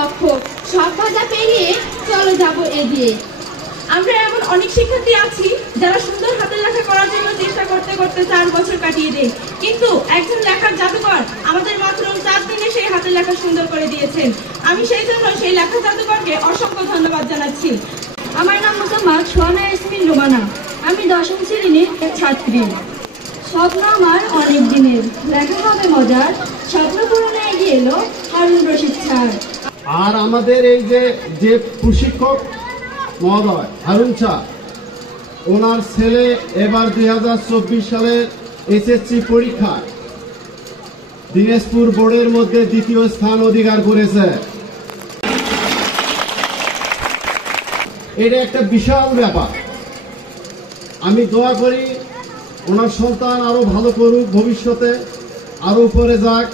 লক্ষ্য, সব বাধা পেরিয়ে চলো যাবো এগিয়ে। আমরা এমন অনেক শিক্ষার্থী আছি যারা সুন্দর হাতের লেখা করার জন্য চেষ্টা করতে করতে 4 বছর কাটিয়ে দেয়, কিন্তু একজন লেখার জাদুকর আমাদের মাত্র 4 দিনে সেই হাতের লেখা সুন্দর করে দিয়েছেন। আমি সেই জন্য সেই লেখা জাদুকরকে অসংখ্য ধন্যবাদ জানাচ্ছি। আমার নাম মোসাম্মদ সোহানা ইয়াসমিন রোমানা। আমি 10ম শ্রেণীর ছাত্রী। স্বপ্ন আমার অনেক দিনের, লেখা হবে মজার, স্বপ্ন পূরণে এগিয়ে এলো হারুন রশিদ স্যার। আর আমাদের এই যে প্রশিক্ষক মহোদয় হারুন স্যার, ওনার ছেলে এবার 2024 সালের এসএসসি পরীক্ষায় দিনাজপুর বোর্ডের মধ্যে 2য় স্থান অধিকার করেছে। এটা একটা বিশাল ব্যাপার। আমি দোয়া করি ওনার সন্তান আরো ভালো করুক, ভবিষ্যতে আরো উপরে যাক।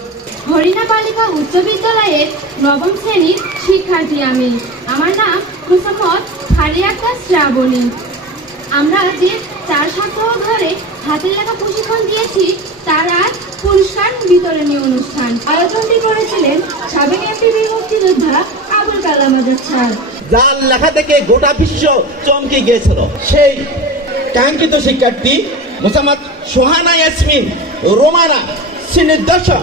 হরিণা বালিকা উচ্চ বিদ্যালয়ের 9ম শ্রেণীর শিক্ষার্থী আমি। আমার নাম মোসাম্মদ ফারিয়া আক্তার শ্রাবণী। আমরা যে 4 সপ্তাহ ধরে হাতের লেখা প্রশিক্ষণ দিয়েছি তার আজ পুরস্কার বিতরণী অনুষ্ঠান। আয়োজনটি করেছিলেন সাবেক এমপি বীর মুক্তিযোদ্ধা আবুল কালাম আজাদ স্যার, যার লেখা থেকে গোটা বিশ্ব চমকে গিয়েছিল। সেই কাঙ্ক্ষিত শিক্ষার্থী মোসাম্মদ সোহানা ইয়াসমিন রোমানা, শ্রেণীর 10।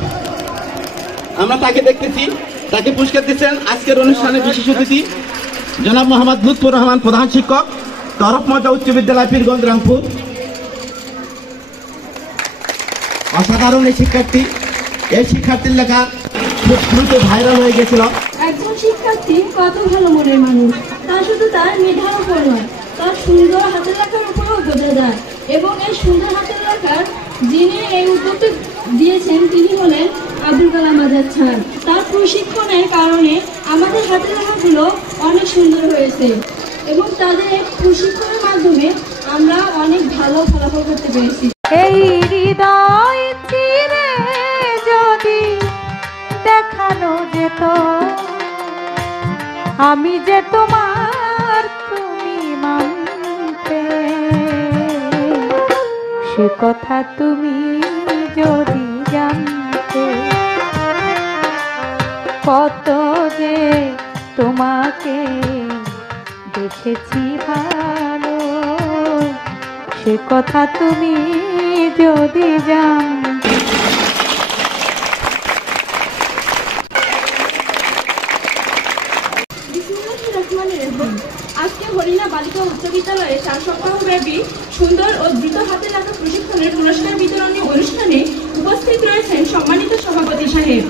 আমরা তাকে দেখতেছি, তাকে পুরস্কার দিচ্ছেন আজকের অনুষ্ঠানে বিশেষ অতিথি জনাব মোহাম্মদ লুৎফর রহমান, প্রধান শিক্ষক, তরফ মজা উচ্চ বিদ্যালয়, পীরগঞ্জ, রামপুর। অসাধারণ এই শিক্ষার্থী, এই শিক্ষার্থীর লেখা খুব দ্রুত ভাইরাল হয়ে গেছিল। একজন শিক্ষার্থী কত ভালো মনের মানুষ, তা শুধু তার মেধার উপর নয়, তার সুন্দর হাতের লেখার উপরেও বোঝা যায়। এবং এই সুন্দর হাতের লেখার যিনি এই উদ্যোগটি দিয়েছেন তিনি হলেন আবুল কালাম আজাদ স্যার। তার প্রশিক্ষণের কারণে আমাদের হাতের লেখাগুলো অনেক সুন্দর হয়েছে এবং তাদের এই প্রশিক্ষণের মাধ্যমে আমরা অনেক ভালো ফলাফল করতে পেরেছি। এই হৃদয় চিরে যদি দেখানো যেত আমি যে তোমার, তুমি মানতে, সে কথা তুমি যদি জানতে, কত যে তোমাকে দেখেছি ভালো, সে কথা তুমি যদি জানতে। আজকে হরিণা বালিকা উচ্চ বিদ্যালয়ে 4 সপ্তাহ ব্যাপী সুন্দর ও দ্রুত হাতে লেখা প্রশিক্ষণের পুরস্কার বিতরণী অনুষ্ঠানে উপস্থিত রয়েছেন সম্মানিত সভাপতি সাহেব,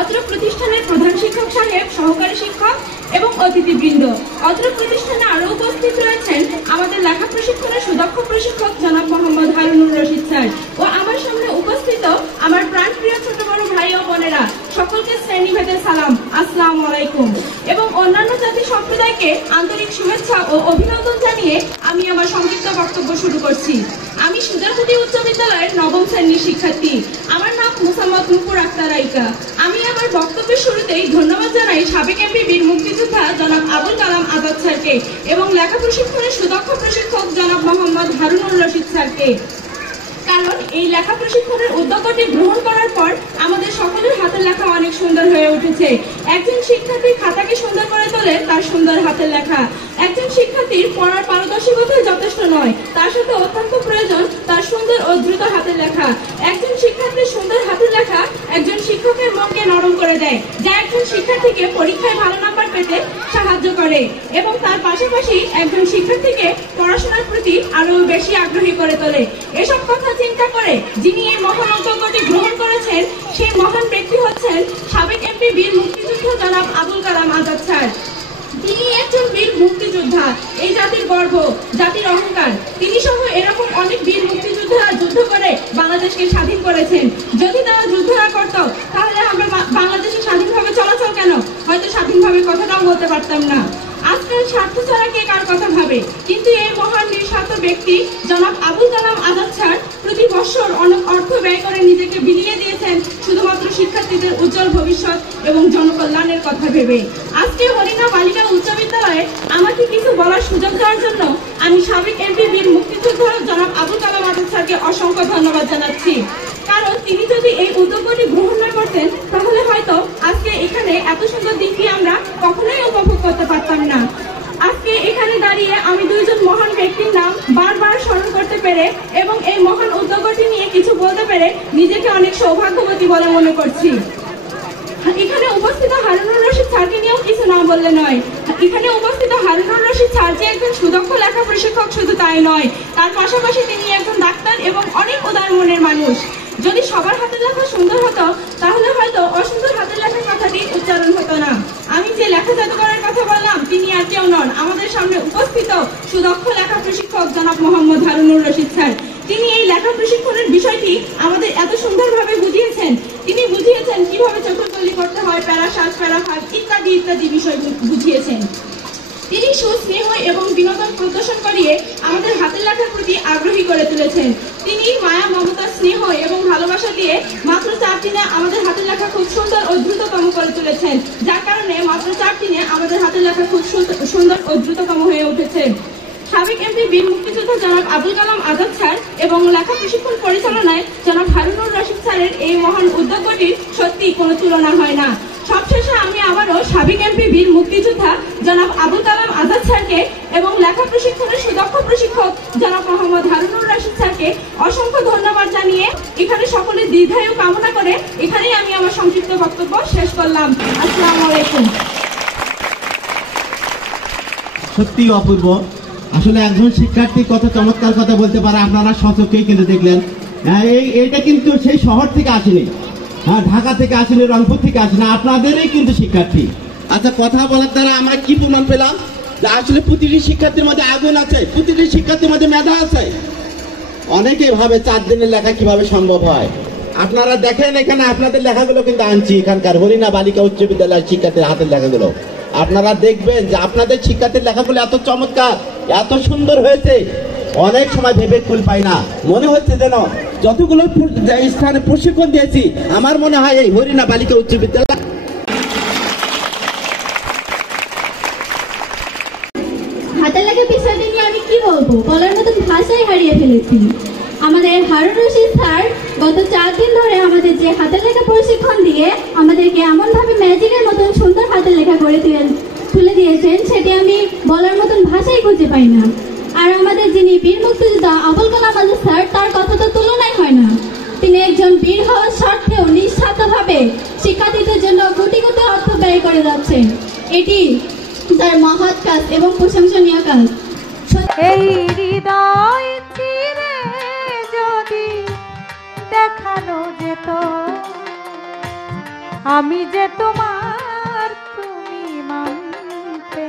অত্র প্রতিষ্ঠানের প্রধান শিক্ষক সাহেব, সহকারী শিক্ষক এবং অতিথিবৃন্দ। অত্র প্রতিষ্ঠানে আরো উপস্থিত রয়েছেন আমাদের লেখা প্রশিক্ষণের সুদক্ষ প্রশিক্ষক জনাব মোহাম্মদ হারুনুর রশিদ স্যার ও আমার সামনে উপস্থিত আমার প্রাণপ্রিয় ছোট বড় ভাই ও বোনেরা, সকলকে শ্রেণীভেদে সালাম, আসসালামু আলাইকুম। এবং অন্যান্য জাতি সম্প্রদায়কে আন্তরিক শুভেচ্ছা ও অভিনন্দন জানিয়ে আমি আমার সংক্ষিপ্ত বক্তব্য শুরু করছি। আমি সুজারকুটি উচ্চ বিদ্যালয়ের 9ম শ্রেণীর শিক্ষার্থী। আমার নাম মোসাম্মদ নুপুর আক্তার আইকা। আমি আমার বক্তব্যের শুরুতেই ধন্যবাদ জানাই সাবেক এমপি বীর মুক্তিযোদ্ধা জনাব আবুল কালাম আজাদ স্যারকে এবং লেখা প্রশিক্ষণের সুদক্ষ প্রশিক্ষক জনাব মোহাম্মদ হারুনুর রশিদ স্যারকে, কারণ এই লেখা প্রশিক্ষণের উদ্যোগটি গ্রহণ করার পর আমাদের সকলের হাতের লেখা অনেক সুন্দর হয়ে উঠেছে। একজন শিক্ষার্থীর খাতাকে সুন্দর করে তোলে তার সুন্দর হাতের লেখা। একজন শিক্ষার্থীর পড়ার পারদর্শিতাই যথেষ্ট নয়, তার সাথে অত্যন্ত প্রয়োজন তার সুন্দর ও দ্রুত হাতের লেখা। একজন শিক্ষার্থীর সুন্দর হাতের লেখা একজন শিক্ষকের মনকে নরম করে দেয়, যা একজন শিক্ষার্থীকে পরীক্ষায় ভালো নাম্বার পেতে সাহায্য করে এবং তার পাশাপাশি একজন শিক্ষার্থীকে পড়াশোনার প্রতি আরো বেশি আগ্রহী করে তোলে। এসব কথা চিন্তা করে যিনি এই মহান উদ্যোগটি গ্রহণ করেছেন সেই মহান ব্যক্তি হচ্ছেন সাবেক এমপি বীর মুক্তিযোদ্ধা জনাব আবুল কালাম আজাদ স্যার। তিনি একজন বীর মুক্তিযোদ্ধা, এই জাতির গর্ব, জাতির অহংকার। তিনি সহ এরকম অনেক বীর মুক্তিযোদ্ধারা যুদ্ধ করে বাংলাদেশকে স্বাধীন করেছেন। যদি তারা যুদ্ধ না করত তাহলে আমরা বাংলাদেশে স্বাধীনভাবে চলাচল কেন, হয়তো স্বাধীনভাবে কথাটাও বলতে পারতাম না। আজকাল স্বার্থ ছাড়া কে কার কথা ভাবে, কিন্তু এই মহান নিঃস্বার্থ ব্যক্তি জনাব আবুল কালাম আজাদ স্যার প্রতি বছর অনেক অর্থ ব্যয় করে নিজেকে বিলিয়ে দিয়েছেন শুধুমাত্র শিক্ষার্থীদের উজ্জ্বল ভবিষ্যৎ এবং জনকল্যাণের কথা ভেবে। আজকে হরিণা বালিকা উচ্চ বিদ্যালয়ে আমাকে কিছু বলার সুযোগ দেওয়ার জন্য আমি সাবেক এমপি বীর মুক্তিযোদ্ধা জনাব আবুল কালাম আজাদ স্যারকে অসংখ্য ধন্যবাদ জানাচ্ছি। কারণ তিনি যদি এই উদ্যোগটি গ্রহণ না করতেন তাহলে হয়তো আজকে এখানে এত সুন্দর দিনটি আমরা অনেক সৌভাগ্যবতী বলে মনে করছি। এখানে উপস্থিত হারুনুর রশিদ স্যারকে নিয়েও কিছু না বললে নয়। এখানে উপস্থিত হারুনুর রশিদ স্যার যে একজন সুদক্ষ লেখা প্রশিক্ষক শুধু তাই নয়, তার পাশাপাশি তিনি একজন ডাক্তার এবং অনেক উদার মনের মানুষ। যদি সবার হাতের লেখা সুন্দর হতো তাহলে হয়তো অসুন্দর হাতের লেখার কথাটি উচ্চারণ হতো না। আমি যে লেখা জাদুকরের কথা বললাম তিনি আর কেউ নন, আমাদের সামনে উপস্থিত সুদক্ষ লেখা প্রশিক্ষক জনাব মোহাম্মদ হারুনুর রশিদ স্যার। তিনি এই লেখা প্রশিক্ষণের বিষয়টি আমাদের এত সুন্দরভাবে বুঝিয়েছেন। তিনি বুঝিয়েছেন কিভাবে চতুর্থলি করতে হয়, প্যারা 7, প্যারা 5 ইত্যাদি ইত্যাদি বিষয় বুঝিয়েছেন। তিনি সুস্নেহ এবং বিনোদন প্রদর্শন করিয়ে আমাদের হাতের লেখার প্রতি আগ্রহী করে তুলেছেন। তিনি মায়া, মমতা, স্নেহ এবং ভালোবাসা দিয়ে মাত্র 4 দিনে আমাদের হাতের লেখা খুব সুন্দর ও দ্রুততম করে তুলেছেন, যার কারণে মাত্র 4 দিনে আমাদের হাতের লেখা খুব সুন্দর ও দ্রুততম হয়ে উঠেছে। সাবেক এমপি বীর মুক্তিযোদ্ধা জনাব আবুল কালাম আজাদ স্যার এবং লেখা প্রশিক্ষণ পরিচালনায় জনাব হারুনুর রশিদ স্যারের এই মহান উদ্যোগটির সত্যি কোনো তুলনা হয় না। সবশেষে আমি আবারও সাবেক এমপি বীর মুক্তিযোদ্ধা জনাব আবুল কালাম আজাদ স্যারকে এবং লেখা প্রশিক্ষণের সুদক্ষ প্রশিক্ষক জনাব মোহাম্মদ হারুনুর রশিদ স্যারকে অসংখ্য ধন্যবাদ জানিয়ে এখানে সকলের দীর্ঘায়ু কামনা করে এখানেই আমি আমার সংক্ষিপ্ত বক্তব্য শেষ করলাম। আসসালামু আলাইকুম। সত্যি অপূর্ব। আসলে একজন শিক্ষার্থী কত চমৎকার কথা বলতে পারে আপনারা সচক্ষেই কিন্তু দেখলেন। এইটা কিন্তু সেই শহর থেকে আসেনি, ঢাকা থেকে আসেনি, রংপুর থেকে আসেনি, আপনাদেরই কিন্তু শিক্ষার্থী। আচ্ছা, কথা বলার দ্বারা আমরা কি প্রমাণ পেলাম? যে আসলে প্রতিটি শিক্ষার্থীর মধ্যে আগুন আছে, প্রতিটি শিক্ষার্থীর মধ্যে মেধা আছে। অনেকে ভাবে 4 দিনের লেখা কিভাবে সম্ভব হয়। আপনারা দেখেন এখানে আপনাদের লেখাগুলো কিন্তু আনছি, এখানকার হরিণা বালিকা উচ্চ বিদ্যালয়ের শিক্ষার্থীর হাতের লেখাগুলো। আপনারা দেখবেন যে আপনাদের শিক্ষার্থীর লেখাগুলো এত চমৎকার, এত সুন্দর হয়েছে, অনেক সময় ভেবে কুল পাই না। মনে হচ্ছে যেন যতগুলো স্থানে প্রশিক্ষণ দিয়েছি, আমার মনে হয় এই হরিণা বালিকা উচ্চ বিদ্যালয়। হাতের লেখা বিষয়টি নিয়ে আমি কি বলবো, বলার মতন ভাষাই হারিয়ে ফেলেছি। আমাদের হারুনুর রশিদ স্যার গত 4 দিন ধরে আমাদের যে হাতের লেখা প্রশিক্ষণ দিয়ে আমাদেরকে এমনভাবে ম্যাজিকের মতন সুন্দর হাতের লেখা করে তুলে দিয়েছেন, সেটি আমি বলার মতন ভাষাই খুঁজে পাই না। আর আমাদের যিনি বীর মুক্তিযোদ্ধা আবুল কালাম আজাদ স্যার, তার কথা তো তুলনাই হয় না। তিনি একজন বীর হওয়ার স্বার্থেও নিঃস্বার্থভাবে শিক্ষার্থীদের জন্য কোটি কোটি অর্থ ব্যয় করে যাচ্ছেন। এটি তার মহৎ কাজ এবং প্রশংসনীয় কাজ। এই হৃদয় চিরে যদি দেখানো যেত আমি যে তোমার, তুমি মানতে,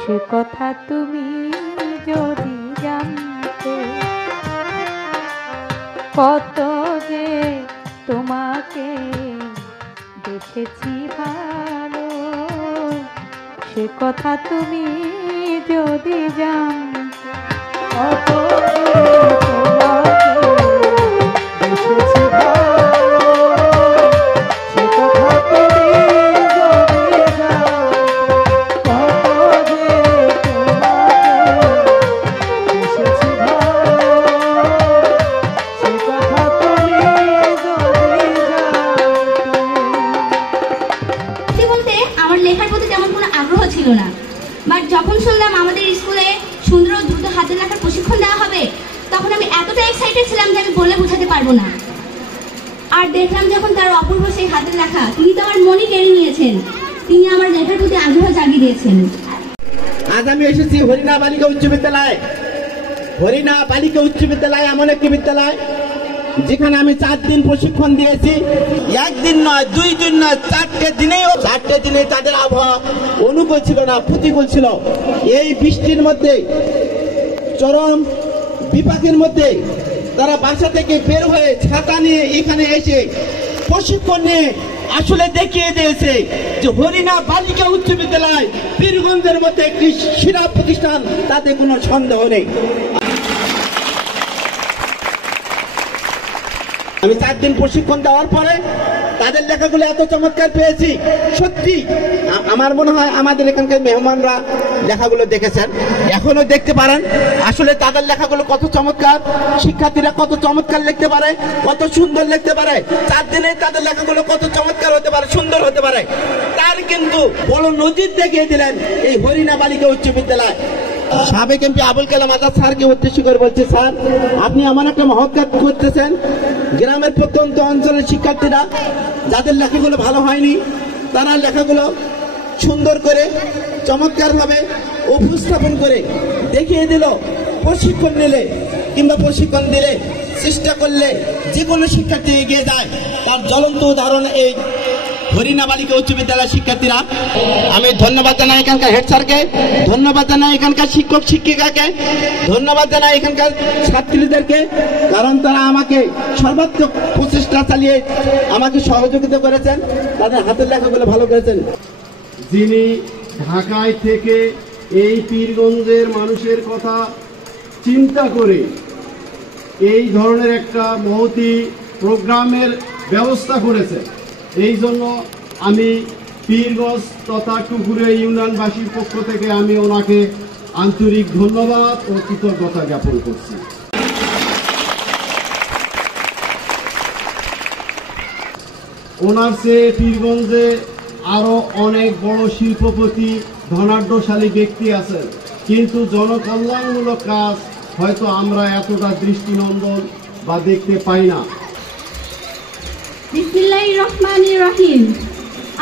সে কথা তুমি যদি জানতে, কত যে তোমাকে দেখেছি ভালো, সে কথা তুমি যদি জানতে, কত যে তোমাকে দেখেছি ভালো, সে কথা তুমি যদি জানতে, কত যে তোমাকে দেখেছি ভালো, সে কথা তুমি যদি জানতে। বলতে আমার লেখার প্রতি তেমন কোনো আগ্রহ ছিল না, বাট যখন শুনলাম আমাদের স্কুলে সুন্দর ও দ্রুত হাতের লেখার প্রশিক্ষণ দেওয়া হবে, তখন আমি এতটা এক্সাইটেড ছিলাম যে আমি বলে বোঝাতে পারবো না। আর দেখলাম যখন তার অপূর্ব সেই হাতের লেখা, তিনি তো আমার মনই কেড়ে নিয়েছেন, তিনি আমার লেখার প্রতি আগ্রহ জাগিয়ে দিয়েছেন। আজ আমি এসেছি হরিণা বালিকা উচ্চ বিদ্যালয়। হরিণা বালিকা উচ্চ বিদ্যালয় এমন একটি বিদ্যালয় যেখানে আমি 4 দিন প্রশিক্ষণ দিয়েছি। 1 দিন নয়, 2 দিন নয়, 4টে দিনে তাদের আবহাওয়া অনুকূল ছিল না, প্রতিকূল ছিল। এই বৃষ্টির মধ্যে, চরম বিপাকের মধ্যে তারা বাসা থেকে বের হয়ে ছাতা নিয়ে এখানে এসে প্রশিক্ষণ নিয়ে আসলে দেখিয়ে দিয়েছে যে হরিণা বালিকা উচ্চ বিদ্যালয় বীরগঞ্জের মধ্যে একটি সেরা প্রতিষ্ঠান, তাতে কোনো সন্দেহ নেই। আমি 4 দিন প্রশিক্ষণ দেওয়ার পরে তাদের লেখাগুলো এত চমৎকার পেয়েছি, সত্যি আমার মনে হয় আমাদের এখানকার মেহমানরা লেখাগুলো দেখেছেন, এখনো দেখতে পারেন। আসলে তাদের লেখাগুলো কত চমৎকার, শিক্ষার্থীরা কত চমৎকার লিখতে পারে, কত সুন্দর লিখতে পারে। 4 দিনে তাদের লেখাগুলো কত চমৎকার হতে পারে, সুন্দর হতে পারে, তার কিন্তু বড় নজির দেখিয়ে দিলেন এই হরিণা বালিকা উচ্চ বিদ্যালয়। সাবেক এমপি আবুল কালাম আজাদ স্যারকে উদ্দেশ্য করে বলছি, স্যার আপনি এমন একটা মহৎ কাজ করতেছেন, গ্রামের প্রত্যন্ত অঞ্চলের শিক্ষার্থীরা যাদের লেখাগুলো ভালো হয়নি তারা লেখাগুলো সুন্দর করে চমৎকারভাবে উপস্থাপন করে দেখিয়ে দিল। প্রশিক্ষণ নিলে কিংবা প্রশিক্ষণ দিলে চেষ্টা করলে যে কোনো শিক্ষার্থী এগিয়ে যায়। তার জ্বলন্ত উদাহরণ এই হরিণা বালিকা উচ্চ বিদ্যালয়ের শিক্ষার্থীরা। আমি ধন্যবাদ জানাই এখানকার হেড স্যারকে, ধন্যবাদ জানাই এখানকার শিক্ষক শিক্ষিকাকে, ধন্যবাদ জানাই এখানকার ছাত্রীদেরকে, কারণ তারা আমাকে সর্বাত্মক প্রচেষ্টা চালিয়ে আমাকে সহযোগিতা করেছেন, তাদের হাতের লেখাগুলো ভালো করেছেন। যিনি ঢাকায় থেকে এই পীরগঞ্জের মানুষের কথা চিন্তা করে এই ধরনের একটা মহতি প্রোগ্রামের ব্যবস্থা করেছে, এই জন্য আমি পীরগঞ্জ তথা টুকুরে ইউনিয়নবাসীর পক্ষ থেকে আমি ওনাকে আন্তরিক ধন্যবাদ ও কৃতজ্ঞতা জ্ঞাপন করছি। ওনার চেয়ে পীরগঞ্জে আরো অনেক বড় শিল্পপতি ধনাঢ্যশালী ব্যক্তি আছেন, কিন্তু জনকল্যাণমূলক কাজ হয়তো আমরা এতটা দৃষ্টিনন্দন বা দেখতে পাই না। বিসমিল্লাহির রহমানির রহিম।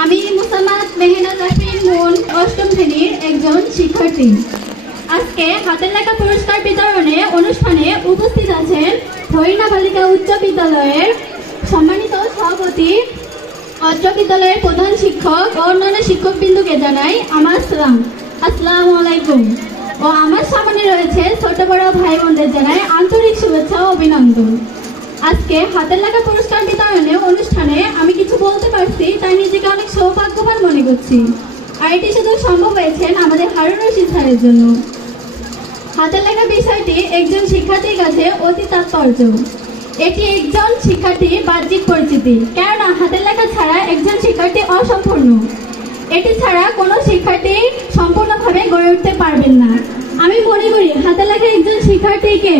আমি মুসাম্মাদ মেহনা জাফরিন মুন ৮ম শ্রেণীর একজন শিক্ষার্থী। আজকে হাতের লেখা পুরস্কার বিতরণে অনুষ্ঠানে উপস্থিত আছেন হরিণা বালিকা উচ্চ বিদ্যালয়ের সম্মানিত সভাপতি, অত্র বিদ্যালয়ের প্রধান শিক্ষক ও অন্যান্য শিক্ষকবৃন্দকে জানাই আমার সালাম, আসসালামু আলাইকুম। ও আমার সামনে রয়েছে ছোট বড় ভাই বোনদের জানাই আন্তরিক শুভেচ্ছা ও অভিনন্দন। আজকে হাতের লেখা পুরস্কার বিতরণে অনুষ্ঠানে আমি কিছু বলতে পারছি, তাই নিজেকে অনেক সৌভাগ্যবান মনে করছি। আর এটি শুধু সম্ভব হয়েছেন আমাদের হারুন রশিদ স্যারের জন্য। হাতের লেখা বিষয়টি একজন শিক্ষার্থীর কাছে অতি তাৎপর্য। এটি একজন শিক্ষার্থীর বাহ্যিক পরিচিতি, কেননা হাতের লেখা ছাড়া একজন শিক্ষার্থী অসম্পূর্ণ। এটি ছাড়া কোনো শিক্ষার্থী সম্পূর্ণভাবে গড়ে উঠতে পারবেন না। আমি মনে করি হাতের লেখা একজন শিক্ষার্থীকে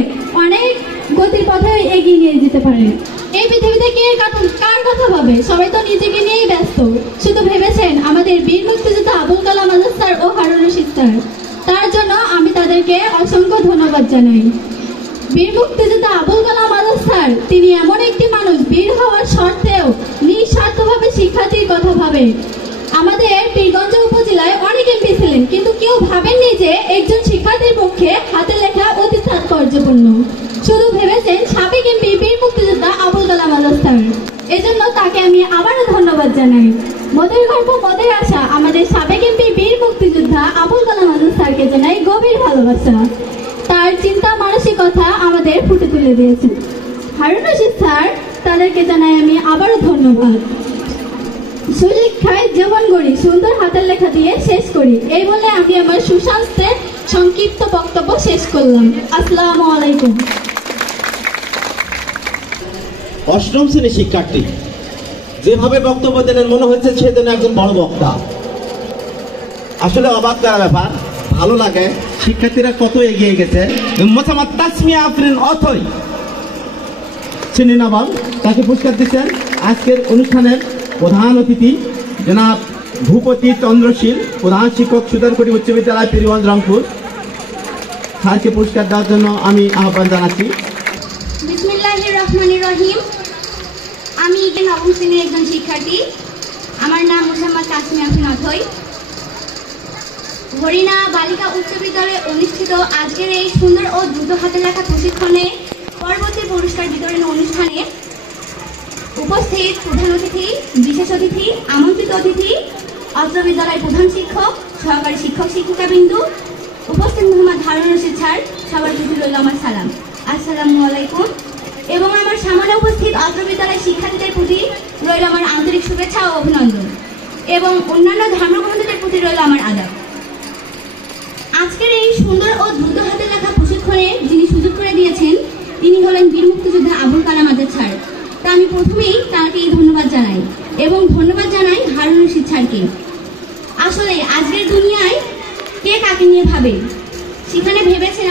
অনেক গতির পথে এগিয়ে নিয়ে যেতে পারে। এই পৃথিবীতে কার কথা ভাবে? সবাই তো নিজেকে নিয়েই ব্যস্ত। শুধু ভেবেছেন আমাদের বীর মুক্তিযোদ্ধা আবুল কালাম আজাদ স্যার ও হারুন রশিদ স্যার। তার জন্য আমি তাদেরকে অসংখ্য ধন্যবাদ জানাই। বীর মুক্তিযোদ্ধা আবুল কালাম আজাদ স্যার, তিনি এমন একটি মানুষ, বীর হওয়ার সত্ত্বেও নিঃস্বার্থভাবে শিক্ষার্থীর কথা ভাবে। আমাদের পীরগঞ্জ উপজেলায় অনেক এমপি ছিলেন, কিন্তু কেউ ভাবেননি যে একজন শিক্ষার্থীর পক্ষে হাতের লেখা অতি তাৎপর্যপূর্ণ। শুধু ভেবেছেন সাবেক এমপি বীর মুক্তিযোদ্ধা আবুল কালাম আজাদ স্যার। এজন্য তাকে আমি আবারও ধন্যবাদ জানাই। মোদের গল্প মোদের আশা আমাদের সাবেক এমপি বীর মুক্তিযোদ্ধা আবুল কালাম আজাদ স্যারকে জানাই গভীর ভালোবাসা। তার চিন্তা মানসিকতা আমাদের ফুটে তুলে দিয়েছেন। হারুন রশিদ স্যার, তাদেরকে জানাই আমি আবারও ধন্যবাদ। সুশিক্ষায় জীবন গড়ি, সুন্দর হাতের লেখা দিয়ে শেষ করি, এই বলে আমি আমার সুস্বাস্থ্যের সংক্ষিপ্ত বক্তব্য শেষ করলাম। আসসালামু আলাইকুম। ৮ম শ্রেণীর শিক্ষার্থী যেভাবে বক্তব্য দিলেন মনে হচ্ছে সে যেন একজন বড় বক্তা। আসলে অবাক করা ব্যাপার, ভালো লাগে শিক্ষার্থীরা কত এগিয়ে গেছে। মোসাম্মদ তাসমিয়া আফরিন অথই শ্রেণী নবম, তাকে পুরস্কার দিচ্ছেন আজকের অনুষ্ঠানের প্রধান অতিথি জনাব ভূপতি চন্দ্রশীল, প্রধান শিক্ষক সুদানকুটি উচ্চ বিদ্যালয় পীরগঞ্জ রংপুর। স্যারকে পুরস্কার দেওয়ার জন্য আমি আহ্বান জানাচ্ছি। বিসমিল্লাহির রহমানির রহিম। আমি 9ম শ্রেণীর একজন শিক্ষার্থী। আমার নাম মোসাম্মদ তাসমিয়া আফরিন অথই। হরিণা বালিকা উচ্চ বিদ্যালয়ে অনুষ্ঠিত আজকের এই সুন্দর ও দ্রুত হাতে লেখা প্রশিক্ষণে পরবর্তী পুরস্কার বিতরণ অনুষ্ঠানে উপস্থিত প্রধান অতিথি, বিশেষ অতিথি, আমন্ত্রিত অতিথি, অত্র বিদ্যালয়ের প্রধান শিক্ষক, সহকারী শিক্ষক শিক্ষিকাবৃন্দ, উপস্থিত মোহাম্মদ হারুন রশিদ স্যার, সবার প্রতি রইল আমার সালাম, আসসালামু আলাইকুম। এবং আমার সামনে উপস্থিত অত্র বিদ্যালয়ের শিক্ষার্থীদের প্রতি রইল আমার আন্তরিক শুভেচ্ছা ও অভিনন্দন, এবং অন্যান্য ধর্মগ্রন্থদের প্রতি রইল আমার আদাব। আজকের এই সুন্দর ও দ্রুত হাতে লেখা প্রশিক্ষণে যিনি সুযোগ করে দিয়েছেন তিনি হলেন বীর মুক্তিযোদ্ধা আবুল কালাম আজাদ স্যার। তা আমি প্রথমেই তাকে ধন্যবাদ জানাই, এবং ধন্যবাদ জানাই হারুন রশিদ স্যারকে। আসলে আজকের দুনিয়ায় কে কাকে নিয়ে ভাবে, সেখানে ভেবেছেন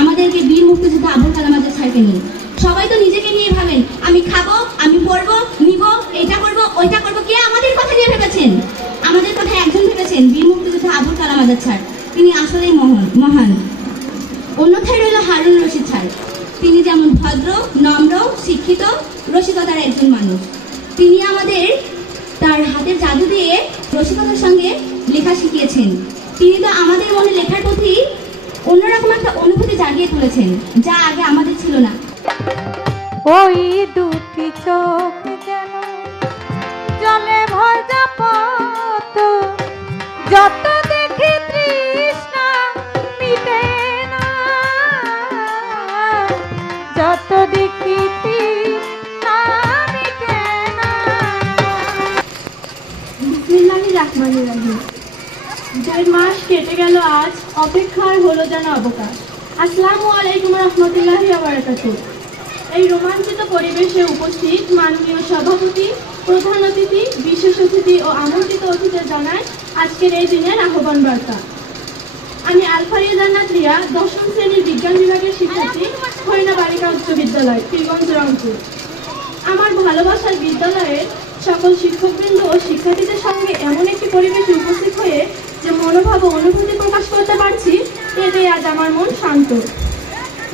আমাদেরকে বীর মুক্তিযোদ্ধা আবুল কালাম আজাদ স্যারকে নিয়ে। সবাই তো নিজেকে নিয়ে ভাবেন, আমি খাবো, আমি পড়বো, নিব, এটা করবো, ওইটা করবো। কে আমাদের কথা নিয়ে ভেবেছেন? আমাদের কথা একজন ভেবেছেন, বীর মুক্তিযোদ্ধা আবুল কালাম আজাদ স্যার। তিনি আসলেই মহান। তিনি আমাদের তার হাতের জাদু দিয়ে রসিকতার সঙ্গে লেখা শিখিয়েছেন। তিনি তো আমাদের মনে লেখার প্রতি অন্যরকম একটা অনুভূতি জাগিয়ে তুলেছেন, যা আগে আমাদের ছিল না। ওই দুটি চোখ যেন জলে ভজা পত, যত দেখি তৃষ্ণা মিটে না, যত দেখি তৃষ্ণা মিটে না। বিসমিল্লাহির রহমানির রহিম। 1.5 মাস কেটে গেল আজ, অপেক্ষার হলো যেন অবকাশ। আসসালামু আলাইকুম রহমতুল্লাহি ওয়া বারাকাতুহু। এই রোমাঞ্চিত পরিবেশে উপস্থিত মাননীয় সভাপতি, প্রধান অতিথি, বিশেষ অতিথি ও আমন্ত্রিত অতিথিদের জানাই আজকের এই দিনের আহ্বান বার্তা। আমি আলফারিয়া জান্নাত রিয়া, 10ম শ্রেণীর বিজ্ঞান বিভাগের শিক্ষার্থী, হরিণা বালিকা উচ্চ বিদ্যালয়, পীরগঞ্জ, রংপুর। আমার ভালোবাসার বিদ্যালয়ের সকল শিক্ষকবৃন্দ ও শিক্ষার্থীদের সঙ্গে এমন একটি পরিবেশে উপস্থিত হয়ে যে মনোভাব ও অনুভূতি প্রকাশ করতে পারছি, এতে আজ আমার মন শান্ত।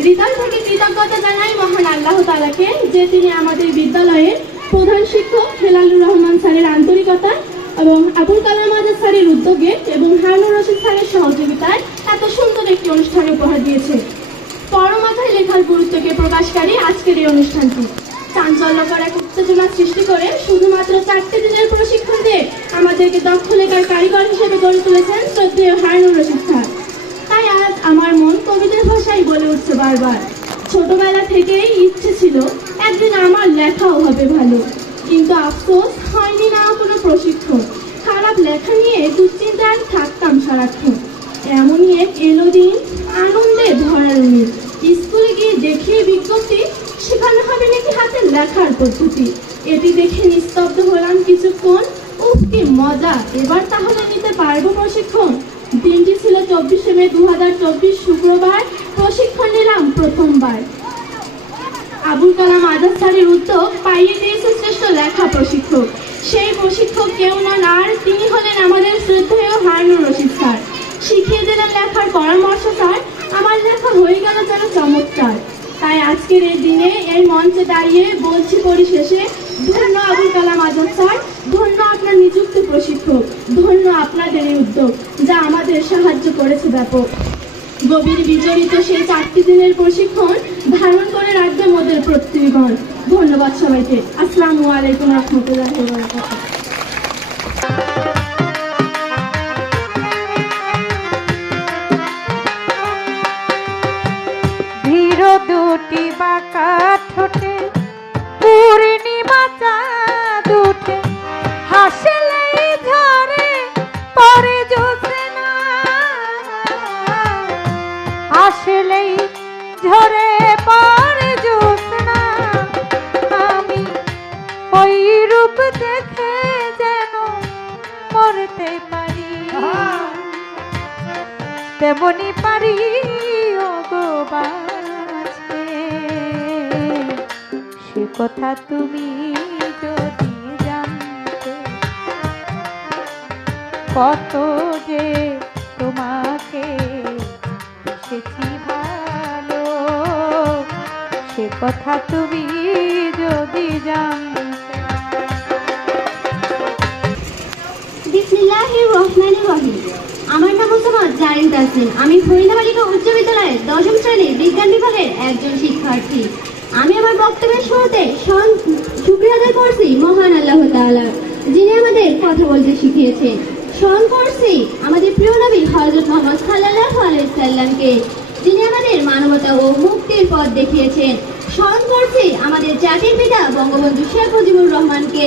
হৃদয় থেকে কৃতজ্ঞতা জানাই মহান আল্লাহ তাআলাকে, যে তিনি আমাদের বিদ্যালয়ের প্রধান শিক্ষক হেলালুর রহমান স্যারের আন্তরিকতা এবং আবুল কালাম আজাদ স্যারের উদ্যোগে এবং হারুনুর রশিদ স্যারের সহযোগিতায় এত সুন্দর একটি অনুষ্ঠান উপহার দিয়েছে। পরমাথায় লেখার গুরুত্বকে প্রকাশকারী আজকের এই অনুষ্ঠানটি চাঞ্চল্যকর এক উত্তেজনা সৃষ্টি করে শুধুমাত্র 4টি দিনের প্রশিক্ষণ দিয়ে আমাদেরকে দক্ষ লেখার কারিগর হিসেবে গড়ে তুলেছেন শ্রদ্ধেয় হারুনুর রশিদ স্যার। তাই আজ আমার মন কবিদের ভাষায় বলে উঠছে বারবার। ছোটবেলা থেকেই ইচ্ছে ছিল একদিন আমার লেখাও হবে ভালো, কিন্তু আফসোস হয়নি না কোনো প্রশিক্ষণ। খারাপ লেখা নিয়ে দুশ্চিন্তায় থাকতাম সারাক্ষণ। এমনই এক এলো দিন, আনন্দে ভরার দিন। স্কুলে গিয়ে দেখি বিজ্ঞপ্তি, শেখানো হবে নাকি হাতের লেখার পদ্ধতি। এটি দেখে নিস্তব্ধ হলাম কিছুক্ষণ। উফ কি মজা, এবার তাহলে নিতে পারবো প্রশিক্ষণ। দিনটি ছিল 24শে মে 2024 শুক্রবার। প্রশিক্ষণ নিলাম প্রথমবার। আবুল কালাম আজাদ স্যারের উদ্যোগ পাইয়ে দিয়েছে শ্রেষ্ঠ লেখা প্রশিক্ষক। সেই প্রশিক্ষক কেউ নন আর, তিনি হলেন আমাদের শ্রদ্ধেয় হারুনুর রশিদ স্যার। শিখিয়ে দিলেন লেখার পরামর্শ স্যার। আমার লেখা হয়ে গেল যেন চমৎকার। তাই আজকের এই দিনে এই মঞ্চে দাঁড়িয়ে বলছি পরিশেষে, ধন্য আবুল কালাম আজাদ স্যার, ধন্য আপনার নিযুক্ত প্রশিক্ষক, ধন্য আপনাদের এই উদ্যোগ, যা আমাদের সাহায্য করেছে ব্যাপক। গভীর বিজড়িত সেই 4টি দিনের প্রশিক্ষণ ধারণ করে রাখবে মোদের প্রত্যেকগণ। ধন্যবাদ সবাইকে। আসসালামু আলাইকুম রহমতুল্লাহি ওয়া বারাকাতুহু। ধীর দুটি বাঁকা ঠোঁটে পূর্ণিমা চাঁদ উঠে, হাসলেই ঝরে পরে জ্যোৎস্না, হাসলেই ঝরে পরে জ্যোৎস্না। আমি ওই রূপ দেখে যেন মরতে পারি, তেমনি পারি ওগো বাঁচতে। সে কথা তুমি যদি জানতে, কত যে তোমাকে এসেছি ভালো। সে কথা তুমি যদি জানতে। বিসমিল্লাহির রহমানির রহিম। আমার নাম মোসাম্মদ জারিন তাসনিম। আমি হরিণা বালিকা উচ্চ বিদ্যালয়ের 10ম শ্রেণীর বিজ্ঞান বিভাগের একজন শিক্ষার্থী। আমি আমার বক্তব্যের শুরুতে শুকরিয়া আদায় করছি মহান আল্লাহ তাআলার, যিনি আমাদের কথা বলতে শিখিয়েছেন। স্মরণ করছি আমাদের প্রিয় নবী হযরত মুহাম্মদ সাল্লাল্লাহু আলাইহি সাল্লামকে, যিনি আমাদের মানবতা ও মুক্তির পথ দেখিয়েছেন। স্মরণ করছি আমাদের জাতির পিতা বঙ্গবন্ধু শেখ মুজিবুর রহমানকে,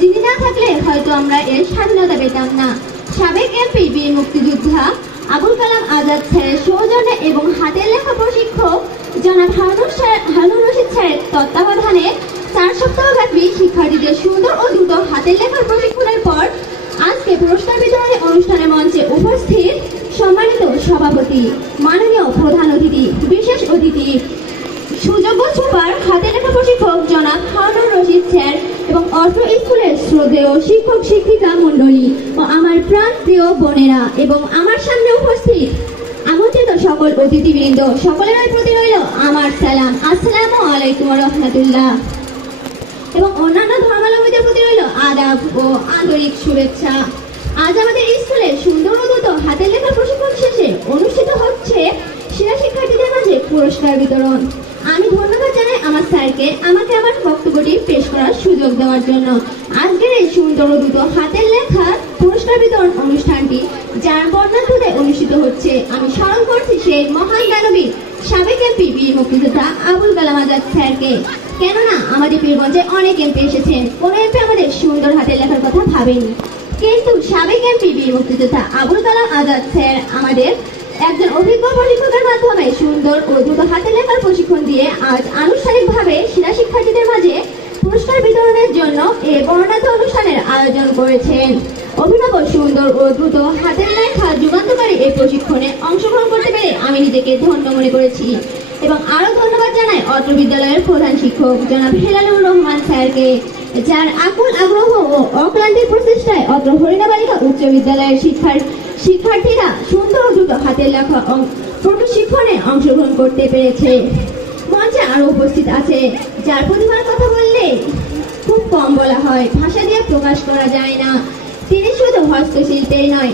যিনি না থাকলে হয়তো আমরা এর স্বাধীনতা পেতাম না। সাবেক এমপি, বীর মুক্তিযোদ্ধা আবুল কালাম আজাদ স্যারের সৌজন্যে এবং হাতের লেখা প্রশিক্ষক জনাব হারুনুর রশিদ স্যারের তত্ত্বাবধানে 4 সপ্তাহব্যাপী শিক্ষার্থীদের সুন্দর ও দ্রুত হাতের লেখার প্রশিক্ষণের পর আজকে পুরস্কার বিতরণী অনুষ্ঠানের মঞ্চে উপস্থিত সম্মানিত সভাপতি, মাননীয় প্রধান অতিথি, বিশেষ অতিথি, সুযোগ্য সুপার হাতের লেখা প্রশিক্ষক জনাব হারুনুর রশিদ স্যার এবং অর্থ স্কুলের শ্রদ্ধেয় শিক্ষক শিক্ষিকা মণ্ডলী ও আমার প্রাণ প্রিয় বোনেরা এবং আমার সামনে উপস্থিত আমন্ত্রিত সকল অতিথিবৃন্দ, সকলের প্রতি রইল আমার সালাম। আসসালামু আলাইকুম ওয়া রাহমাতুল্লাহ। এবং অন্যান্য ধর্মাবলম্বীদের প্রতি রইল আদাব ও আন্তরিক শুভেচ্ছা। আজ আমাদের স্কুলে সুন্দর ও দ্রুত হাতের লেখার প্রশিক্ষণ শেষে অনুষ্ঠিত হচ্ছে সেরা শিক্ষার্থীদের মাঝে পুরস্কার বিতরণ। আমি ধন্যবাদ জানাই আমার স্যারকে আমাকে আমার বক্তব্যটি পেশ করার সুযোগ দেওয়ার জন্য। আজকের এই সুন্দর ও দ্রুত হাতের লেখার পুরস্কার বিতরণ অনুষ্ঠানটি যার বর্ণাঢ্যতে অনুষ্ঠিত হচ্ছে, আমি স্মরণ করছি সেই মহান দানবীর সাবেক এমপি বীর মুক্তিযোদ্ধা আবুল কালাম আজাদ স্যারকে। কেননা আমাদের পীরগঞ্জে অনেক এমপি এসেছেন, কোনো এমপি আমাদের সুন্দর হাতের লেখার কথা ভাবেনি, কিন্তু সাবেক এমপি বীর মুক্তিযোদ্ধা আবুল কালাম আজাদ স্যার আমাদের একজন অভিজ্ঞ প্রশিক্ষকের মাধ্যমে সুন্দর ও দ্রুত হাতের লেখার প্রশিক্ষণ দিয়ে আজ আনুষ্ঠানিকভাবে সেরা শিক্ষার্থীদের মাঝে পুরস্কার বিতরণের জন্য এই বর্ণাঢ্য অনুষ্ঠানের আয়োজন করেছেন। অভিনব সুন্দর ও দ্রুত হাতের লেখা যুগান্তকারী এই প্রশিক্ষণে অংশগ্রহণ করতে পেরে আমি নিজেকে ধন্য মনে করেছি এবং আরো ধন্যবাদ জানাই অত্র বিদ্যালয়ের প্রধান শিক্ষক জনাব হেলালুর রহমান স্যারকে, যার আকুল আগ্রহ ও অক্লান্তির প্রচেষ্টায় অত্র হরিণা বালিকা উচ্চ বিদ্যালয়ের শিক্ষার্থীরা সুন্দর ও দ্রুত হাতের লেখা প্রশিক্ষণে অংশগ্রহণ করতে পেরেছে। মঞ্চে আরো উপস্থিত আছে যার প্রতিভার কথা বললে খুব কম বলা হয়, ভাষা দিয়ে প্রকাশ করা যায় না। তিনি শুধু হস্তশিল্পেই নয়,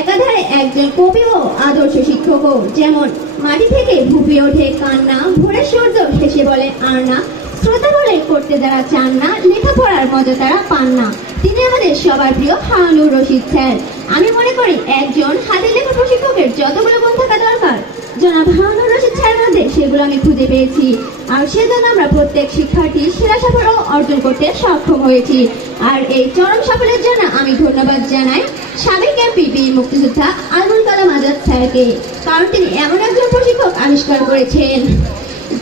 একাধারে একজন কবি ও আদর্শ শিক্ষকও। যেমন মাটি থেকে ভুপিয়ে ওঠে কান্না, ভোরের সূর্য হেসে বলে আর না, শ্রোতা বলে করতে যারা চান না, লেখাপড়ার মজা তারা পান না। তিনি আমাদের সবার প্রিয় হারুনুর রশিদ স্যার। আমি মনে করি একজন হাতের লেখা প্রশিক্ষকের যতগুলো গুণ থাকা দরকার জনাব হারুনুর রশিদ স্যারের মধ্যে সেগুলো আমি খুঁজে পেয়েছি, আর সেজন্য আমরা প্রত্যেক শিক্ষার্থী সেরা সাফল্য অর্জন করতে সক্ষম হয়েছি। আর এই চরম সাফল্যের জন্য আমি ধন্যবাদ জানাই সাবেক এমপি বীর মুক্তিযোদ্ধা আবুল কালাম আজাদ স্যারকে, কারণ তিনি এমন একজন প্রশিক্ষক আবিষ্কার করেছেন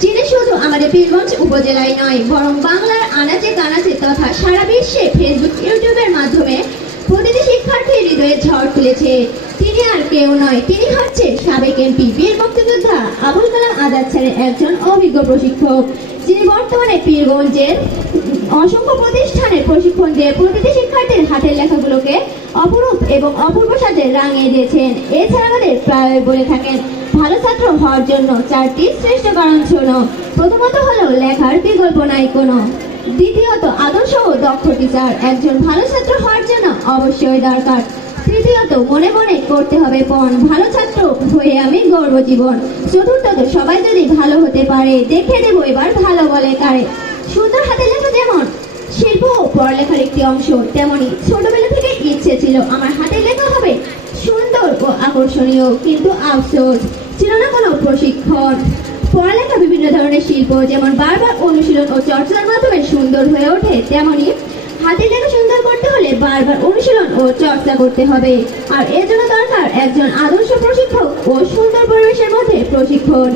যিনি শুধু আমাদের পীরগঞ্জ উপজেলায় নয়, বরং বাংলার আনাচে কানাচে তথা সারা বিশ্বে ফেসবুক ইউটিউবের মাধ্যমে প্রতিটি শিক্ষার্থীর হৃদয়ে ঝড় তুলেছে। তিনি আর কেউ নয়, তিনি হচ্ছে সাবেক এমপি বীর মুক্তিযোদ্ধা আবুল কালাম আজাদ স্যারের একজন অভিজ্ঞ প্রশিক্ষক, যিনি বর্তমানে পীরগঞ্জের অসংখ্য প্রতিষ্ঠানের প্রশিক্ষণ দিয়ে প্রতিটি শিক্ষার্থীর হাতের লেখাগুলোকে অপরূপ এবং অপূর্ব সাজে রাঙিয়ে দিয়েছেন। এছাড়া আমাদের প্রায় বলে থাকেন ভালো ছাত্র হওয়ার জন্য 4টি শ্রেষ্ঠ কারণ শোনো। প্রথমত হলো লেখার বিকল্প নাই কোনো, দ্বিতীয়ত আদর্শ ও দক্ষ টিচার একজন ভালো ছাত্র হওয়ার জন্য অবশ্যই দরকার, তৃতীয়ত মনে মনে করতে হবে পণ, ভালো ছাত্র হয়ে আমি গর্ব জীবন, চতুর্থত সবাই যদি ভালো হতে পারে দেখে দেবো এবার ভালো বলে কারে। সুন্দর হাতের লেখা যেমন শিল্প ও পড়ালেখার একটি অংশ, তেমনি ছোটবেলা থেকে ইচ্ছে ছিল আমার হাতের লেখা হবে সুন্দর ও আকর্ষণীয়, কিন্তু আফসোস ছিল না কোনো প্রশিক্ষণ। পড়ালেখা বিভিন্ন ধরনের শিল্প, যেমন বারবার অনুশীলন ও চর্চার মাধ্যমে সুন্দর হয়ে ওঠে, তেমনি হাতের লেখা সুন্দর করতে হলে বারবার অনুশীলন ও চর্চা করতে হবে। আর এর জন্য দরকার একজন আদর্শ প্রশিক্ষক ও সুন্দর পরিবেশের মধ্যে প্রশিক্ষণ,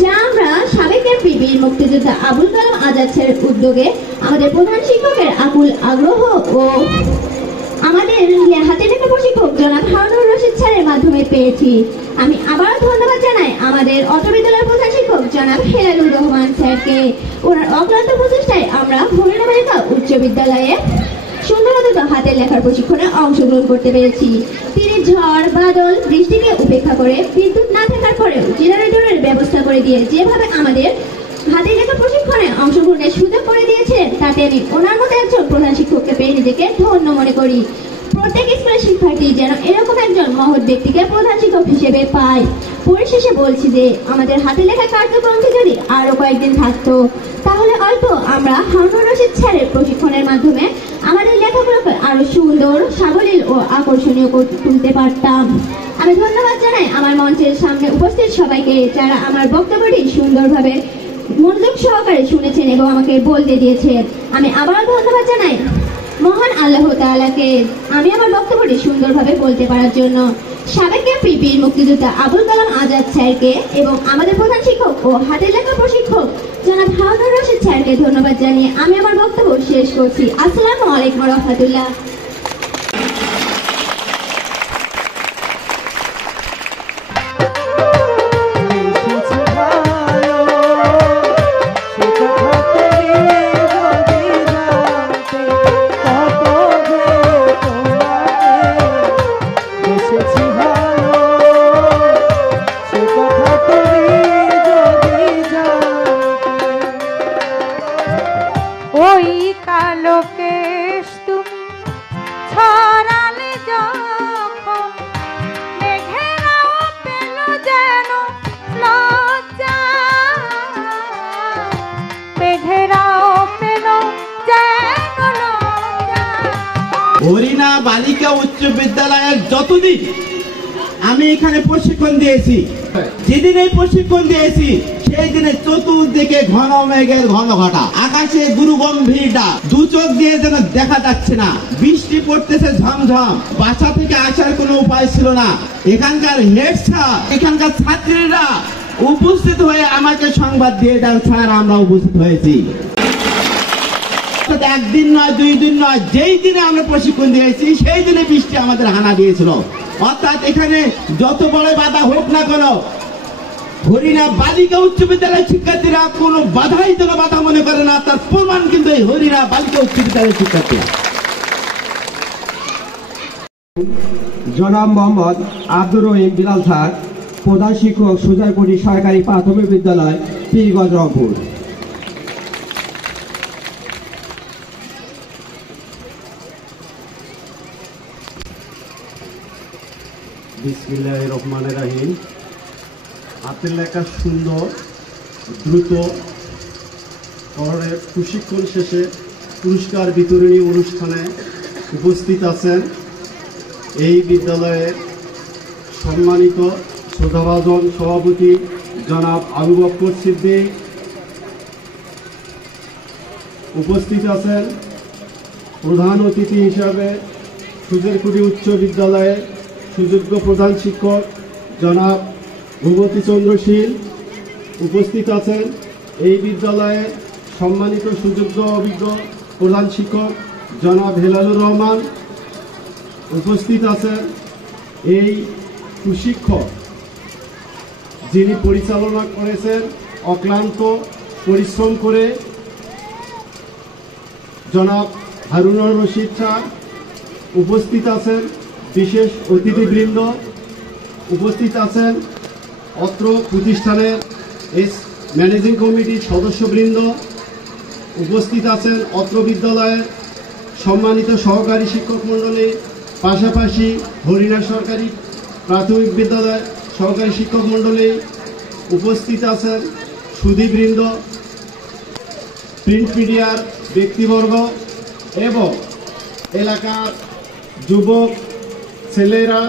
যা আমরা সাবেক এমপি বীর মুক্তিযোদ্ধা আবুল কালাম আজাদ স্যারের উদ্যোগে আমাদের প্রধান শিক্ষকের আকুল আগ্রহ ও আমাদের হাতের লেখা প্রশিক্ষক জনাব হারুনুর রশিদ স্যারের মাধ্যমে পেয়েছি। আমি আবার ধন্যবাদ জানাই আমাদের অত্র বিদ্যালয়ের প্রধান শিক্ষক জনাব হেলালুর রহমান স্যারকে। ওনার অক্লান্ত প্রচেষ্টায় আমরা হরিণা বালিকা উচ্চ বিদ্যালয়ে সুন্দর হাতের লেখার প্রশিক্ষণে অংশগ্রহণ করতে পেরেছি। তিনি ঝড় বাদল বৃষ্টিকে উপেক্ষা করে বিদ্যুৎ না থাকার পরেও জেনারেটরের ব্যবস্থা করে দিয়ে যেভাবে আমাদের হাতের লেখা প্রশিক্ষণে অংশগ্রহণের সুযোগ করে দিয়েছেন, তাতে আমি ওনার মতো একজন প্রধান শিক্ষককে পেয়ে নিজেকে ধন্য মনে করি। প্রত্যেক স্কুলের শিক্ষার্থী যেন এরকম একজন মহৎ ব্যক্তিকে প্রধান শিক্ষক হিসেবে পায়। পরিশেষে বলছি যে আমাদের হাতে লেখা কার্যক্রমটি যদি আরো কয়েকদিন থাকতো, তাহলে অল্প আমরা হারুনুর রশিদ স্যারের প্রশিক্ষণের মাধ্যমে আমাদের লেখাগুলোকে আরো সুন্দর, সাবলীল ও আকর্ষণীয় করে তুলতে পারতাম। আমি ধন্যবাদ জানাই আমার মঞ্চের সামনে উপস্থিত সবাইকে, যারা আমার বক্তব্যটি সুন্দরভাবে মনোযোগ সহকারে শুনেছেন এবং আমাকে বলতে দিয়েছেন। আমি আবারও ধন্যবাদ জানাই মহান আল্লাহ তাআলাকে আমি আমার বক্তব্যটি সুন্দরভাবে বলতে পারার জন্য, সাবেক এমপি বীর মুক্তিযোদ্ধা আবুল কালাম আজাদ স্যারকে এবং আমাদের প্রধান শিক্ষক ও হাতের লেখা প্রশিক্ষক জনাব হারুনুর রশিদ স্যারকে ধন্যবাদ জানিয়ে আমি আমার বক্তব্য শেষ করছি। আসসালামু আলাইকুম ওয়া রাহমাতুল্লাহ। ওই হরিণা বালিকা উচ্চ বিদ্যালয়ের যতদিন আমি এখানে প্রশিক্ষণ দিয়েছি, যেদিন এই প্রশিক্ষণ দিয়েছি সেই দিনে চতুর্দিকে ঘন মেঘের ঘন ঘটা, আকাশে গুরু গম্ভীর ডাক, দু চোখ দিয়ে যেন দেখা যাচ্ছে না, বৃষ্টি পড়তেছে ঝমঝম, বাসা থেকে আসার কোনো উপায় ছিল না। এখানকার হেড স্যার, এখানকার ছাত্রীরা উপস্থিত হয়ে আমাকে সংবাদ দিয়ে দেন, স্যার আমরা উপস্থিত হয়েছি। একদিন নয়, 2 দিন নয়, যেই দিনে আমরা প্রশিক্ষণ দিয়েছি সেই দিনে বৃষ্টি আমাদের হানা দিয়েছিল। অর্থাৎ এখানে যত বড় বাধা হোক না কেন, হরিণা বালিকা উচ্চ বিদ্যালয়ের শিক্ষার্থীরা কোনো বাধাই যেন বাধা মনে করে না, তার প্রমাণ কিন্তু এই হরিণা বালিকা উচ্চ বিদ্যালয়ের শিক্ষার্থীরা। জনাব মোহাম্মদ আব্দুর রহিম বিলাল স্যার, প্রধান শিক্ষক, সুজয়পুরি সরকারি প্রাথমিক বিদ্যালয়, পীরগঞ্জ, রংপুর। বিসমিল্লাহির রহমানির রহিম। হাতের লেখা সুন্দর, দ্রুত শহরের প্রশিক্ষণ শেষে পুরস্কার বিতরণী অনুষ্ঠানে উপস্থিত আছেন এই বিদ্যালয়ের সম্মানিত শ্রদ্ধাভাজন সভাপতি জনাব আবু বকর সিদ্দিক, উপস্থিত আছেন প্রধান অতিথি হিসাবে সুজেরকুটি উচ্চ বিদ্যালয়ের সুযোগ্য প্রধান শিক্ষক জনাব ভূপতি চন্দ্র শীল, উপস্থিত আছেন এই বিদ্যালয়ের সম্মানিত সুযোগ্য অভিজ্ঞ প্রধান শিক্ষক জনাব হেলালুর রহমান, উপস্থিত আছেন এই প্রশিক্ষক যিনি পরিচালনা করেছেন অক্লান্ত পরিশ্রম করে জনাব হারুনুর রশিদ স্যার, উপস্থিত আছেন বিশেষ অতিথিবৃন্দ, উপস্থিত আছেন অত্র প্রতিষ্ঠানের ম্যানেজিং কমিটির সদস্যবৃন্দ, উপস্থিত আছেন অত্র বিদ্যালয়ের সম্মানিত সহকারী শিক্ষক মণ্ডলী, পাশাপাশি হরিণা সরকারি প্রাথমিক বিদ্যালয়ের সহকারী শিক্ষক মণ্ডলী, উপস্থিত আছেন সুধীবৃন্দ, প্রিন্ট মিডিয়ার ব্যক্তিবর্গ এবং এলাকার যুবক ছেলেরা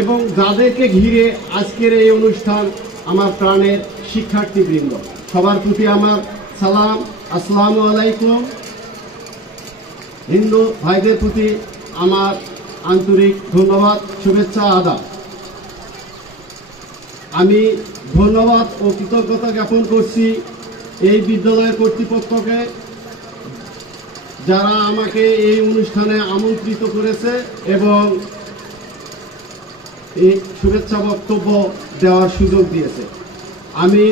এবং যাদেরকে ঘিরে আজকের এই অনুষ্ঠান, আমার প্রাণের শিক্ষার্থীবৃন্দ, সবার প্রতি আমার সালাম, আসসালামু আলাইকুম। হিন্দু ভাইদের প্রতি আমার আন্তরিক ধন্যবাদ, শুভেচ্ছা, আদাব। আমি ধন্যবাদ ও কৃতজ্ঞতা জ্ঞাপন করছি এই বিদ্যালয়ের কর্তৃপক্ষকে, যারা আমাকে এই অনুষ্ঠানে আমন্ত্রিত করেছে এবং এই শুভেচ্ছা বক্তব্য দেওয়ার সুযোগ দিয়েছে। আমি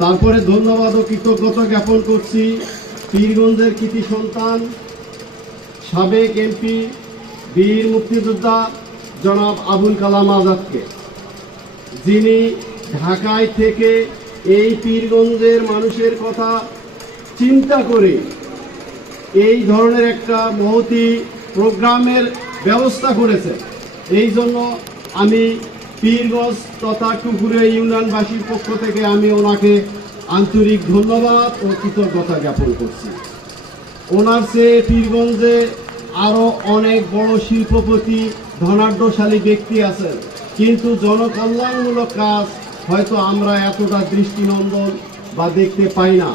তারপরে ধন্যবাদ ও কৃতজ্ঞতা জ্ঞাপন করছি পীরগঞ্জের কৃতি সন্তান, সাবেক এমপি, বীর মুক্তিযোদ্ধা জনাব আবুল কালাম আজাদকে, যিনি ঢাকায় থেকে এই পীরগঞ্জের মানুষের কথা চিন্তা করে এই ধরনের একটা মহতি প্রোগ্রামের ব্যবস্থা করেছে। এই জন্য আমি পীরগঞ্জ তথা টুকুরে ইউনিয়নবাসীর পক্ষ থেকে আমি ওনাকে আন্তরিক ধন্যবাদ ও কৃতজ্ঞতা জ্ঞাপন করছি। ওনার চেয়ে পীরগঞ্জে আরও অনেক বড় শিল্পপতি, ধনাঢ্যশালী ব্যক্তি আছেন, কিন্তু জনকল্যাণমূলক কাজ হয়তো আমরা এতটা দৃষ্টিনন্দন বা দেখতে পাই না।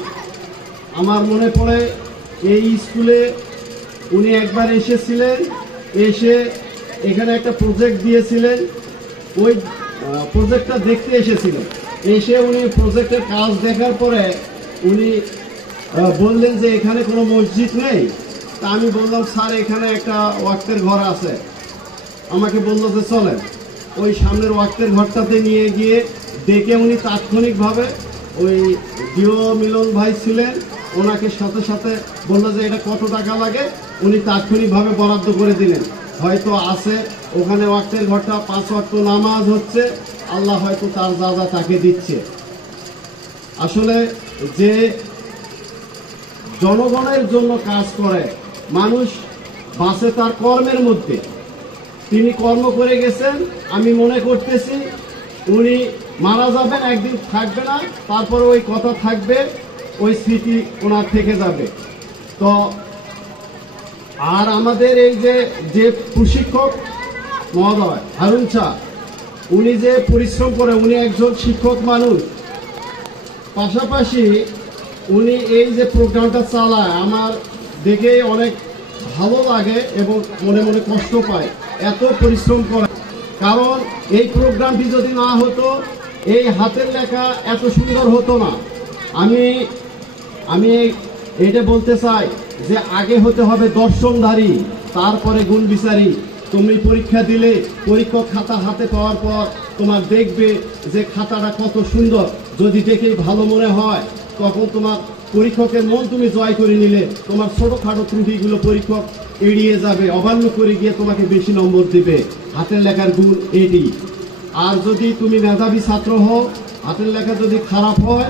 আমার মনে পড়ে এই স্কুলে উনি একবার এসেছিলেন, এসে এখানে একটা প্রজেক্ট দিয়েছিলেন, ওই প্রজেক্টটা দেখতে এসেছিলেন। এসে উনি প্রজেক্টের কাজ দেখার পরে উনি বললেন যে এখানে কোনো মসজিদ নেই। তা আমি বললাম, স্যার এখানে একটা ওয়াক্তের ঘর আছে। আমাকে বললো যে চলেন, ওই সামনের ওয়াক্তের ঘরটাতে নিয়ে গিয়ে দেখে উনি তাৎক্ষণিকভাবে, ওই জিও মিলন ভাই ছিলেন, ওনাকে সাথে সাথে বললো যে এটা কত টাকা লাগে, উনি তাৎক্ষণিকভাবে বরাদ্দ করে দিলেন। হয়তো আছে ওখানে ওয়াক্তের ঘরটা, 5 ওয়াক্ত নামাজ হচ্ছে, আল্লাহ হয়তো তার যা যা তাকে দিচ্ছে। আসলে যে জনগণের জন্য কাজ করে মানুষ বাঁচে তার কর্মের মধ্যে। তিনি কর্ম করে গেছেন, আমি মনে করতেছি উনি মারা যাবেন, একদিন থাকবে না, তারপরে ওই কথা থাকবে, ওই স্মৃতি ওনার থেকে যাবে। তো আর আমাদের এই যে প্রশিক্ষক মহোদয় হারুন শাহ, উনি যে পরিশ্রম করে, উনি একজন শিক্ষক মানুষ, পাশাপাশি উনি এই যে প্রোগ্রামটা চালায় আমার দেখে অনেক ভালো লাগে এবং মনে মনে কষ্ট পায়, এত পরিশ্রম করে। কারণ এই প্রোগ্রামটি যদি না হতো, এই হাতের লেখা এত সুন্দর হতো না। আমি এটা বলতে চাই যে আগে হতে হবে দর্শনধারী, তারপরে গুণ বিচারী। তুমি পরীক্ষা দিলে পরীক্ষক খাতা হাতে পাওয়ার পর তোমার দেখবে যে খাতাটা কত সুন্দর, যদি দেখেই ভালো মনে হয় তখন তোমার পরীক্ষকের মন তুমি জয় করে নিলে, তোমার ছোটখাটো ত্রুটিগুলো পরীক্ষক এড়িয়ে যাবে, অমান্য করে গিয়ে তোমাকে বেশি নম্বর দিবে। হাতের লেখার গুণ এটি। আর যদি তুমি মেধাবী ছাত্র হও, হাতের লেখা যদি খারাপ হয়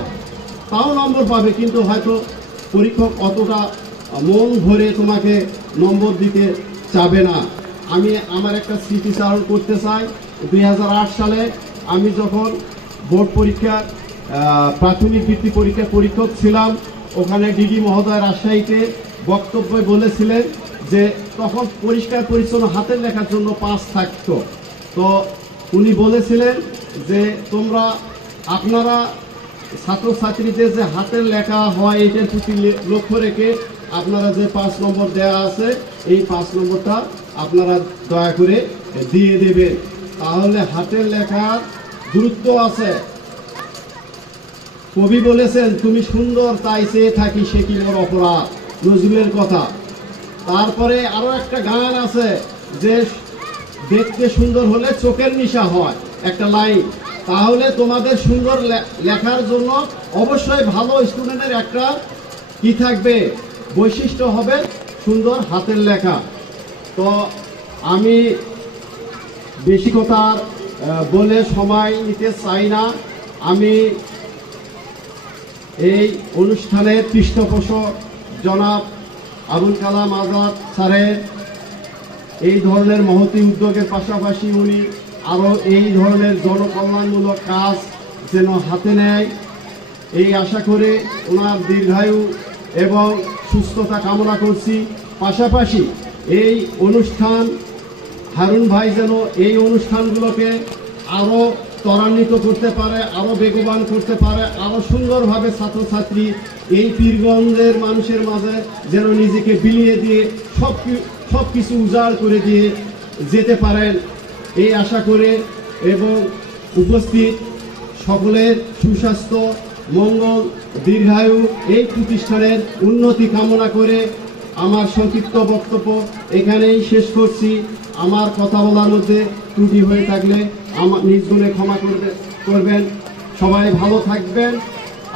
তাও নম্বর পাবে, কিন্তু হয়তো পরীক্ষক অতটা মন ভরে তোমাকে নম্বর দিতে চাবে না। আমি আমার একটা স্মৃতিচারণ করতে চাই। 2008 সালে আমি যখন বোর্ড পরীক্ষার প্রাথমিক বৃত্তি পরীক্ষার পরীক্ষক ছিলাম, ওখানে ডিডি মহোদয় রাজশাহীতে বক্তব্যে বলেছিলেন যে তখন পরিষ্কার পরিচ্ছন্ন হাতের লেখার জন্য 5 থাকতো। তো উনি বলেছিলেন যে আপনারা ছাত্রছাত্রীদের যে হাতের লেখা হয় এটার প্রতি লক্ষ্য রেখে আপনারা যে 5 নম্বর দেওয়া আছে, এই 5 নম্বরটা আপনারা দয়া করে দিয়ে দেবেন। তাহলে হাতের লেখার গুরুত্ব আছে। কবি বলেছেন, তুমি সুন্দর তাই চেয়ে থাকি সে কি মোর অপরাধ, নজরুলের কথা। তারপরে আরো একটা গান আছে যে দেখতে সুন্দর হলে চোখের নিশা হয়, একটা লাইন। তাহলে তোমাদের সুন্দর লেখার জন্য অবশ্যই ভালো স্টুডেন্টের একটা কি থাকবে, বৈশিষ্ট্য হবে সুন্দর হাতের লেখা। তো আমি বেশি কথা বলে সময় নিতে চাই না। আমি এই অনুষ্ঠানের পৃষ্ঠপোষক জনাব আবুল কালাম আজাদ স্যারের এই ধরনের মহতী উদ্যোগের পাশাপাশি উনি আরও এই ধরনের জনকল্যাণমূলক কাজ যেন হাতে নেয়, এই আশা করে ওনার দীর্ঘায়ু এবং সুস্থতা কামনা করছি। পাশাপাশি এই অনুষ্ঠান হারুন ভাই যেন এই অনুষ্ঠানগুলোকে আরও ত্বরান্বিত করতে পারে, আরও বেগবান করতে পারে, আরও সুন্দরভাবে ছাত্রছাত্রী এই পীরগঞ্জের মানুষের মাঝে যেন নিজেকে বিলিয়ে দিয়ে সব কিছু উজাড় করে দিয়ে যেতে পারেন, এই আশা করে এবং উপস্থিত সকলের সুস্বাস্থ্য, মঙ্গল, দীর্ঘায়ু, এই প্রতিষ্ঠানের উন্নতি কামনা করে আমার সংক্ষিপ্ত বক্তব্য এখানেই শেষ করছি। আমার কথা বলার মধ্যে ত্রুটি হয়ে থাকলে আমার নিজ গুণে ক্ষমা করবেন। সবাই ভালো থাকবেন।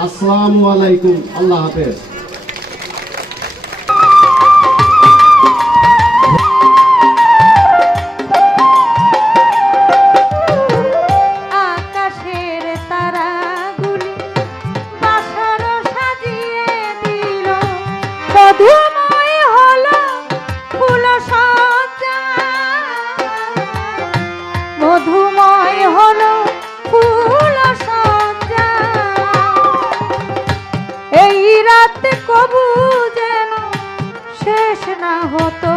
আসসালামু আলাইকুম। আল্লাহ হাফেজ। আকাশের তারাগুলি বাসর সাজিয়ে দিল, মধুময় হলো ফুল সজ্জা, মধুময় হলো ফুল সজ্জা। এই রাত কবু যেন শেষ না হতো,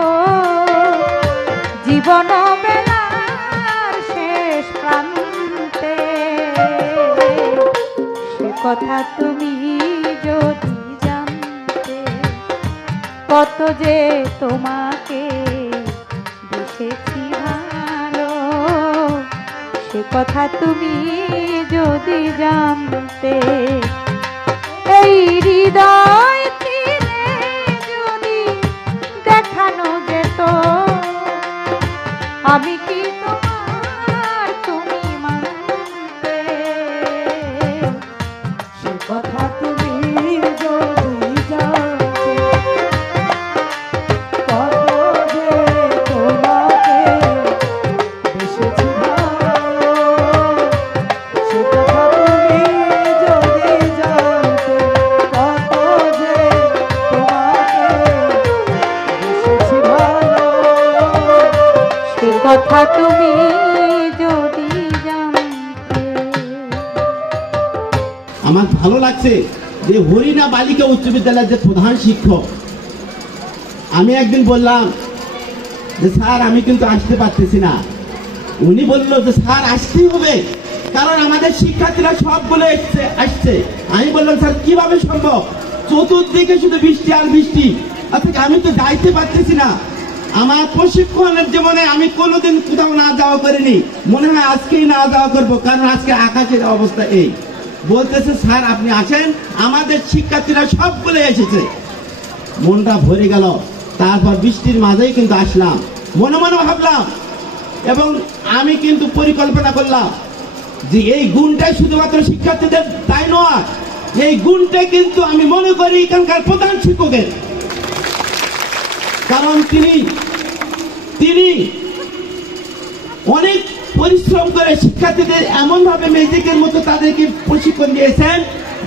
জীবন বেলার শেষ প্রান্তে। সে কথা তুমি যদি জানতে, কত যে তোমাকে বেসেছি ভালো। সে কথা তুমি যদি জানতে, এই হৃদয় ছিলে যদি দেখানো যেত, আমি কি তোমার তুমি মানতে। সে কথা তুমি যদি জানতে, কত যে তোমাকে বেসেছি ভালো। সে কথা তুমি যদি জানতে, কত যে তোমাকে বেসেছি ভালো। সে কথা তুমি যদি জানতে। আমার ভালো লাগছে যে হরিণা বালিকা উচ্চ বিদ্যালয়ের যে প্রধান শিক্ষক আমি একদিন বললাম যে স্যার আমি কিন্তু আসতে পারতেছি না। উনি বললো যে স্যার আসতেই হবে, কারণ আমাদের শিক্ষার্থীরা সবগুলো আসছে। আমি বললাম স্যার কিভাবে সম্ভব, চতুর্দিকে শুধু বৃষ্টি আর বৃষ্টি, অর্থাৎ আমি তো যাইতে পারতেছি না। আমার প্রশিক্ষণের জীবনে আমি কোনোদিন কোথাও না যাওয়া করিনি, মনে হয় আজকেই না যাওয়া করবো, কারণ আজকে আকাশের অবস্থা এই। বলতেছে স্যার আপনি আসেন, আমাদের শিক্ষার্থীরা সবগুলো এসেছে। মনটা ভরে গেল। তারপর বৃষ্টির মাঝেই কিন্তু আসলাম, মনে মনে ভাবলাম এবং আমি কিন্তু পরিকল্পনা করলাম যে এই গুণটাই শুধুমাত্র শিক্ষার্থীদের তাই নয়, এই গুণটা কিন্তু আমি মনে করি এখানকার প্রধান শিক্ষকের। কারণ তিনি অনেক পরিশ্রম করে শিক্ষার্থীদের এমন ভাবে ম্যাজিকের মতো তাদেরকে প্রশিক্ষণ দিয়েছেন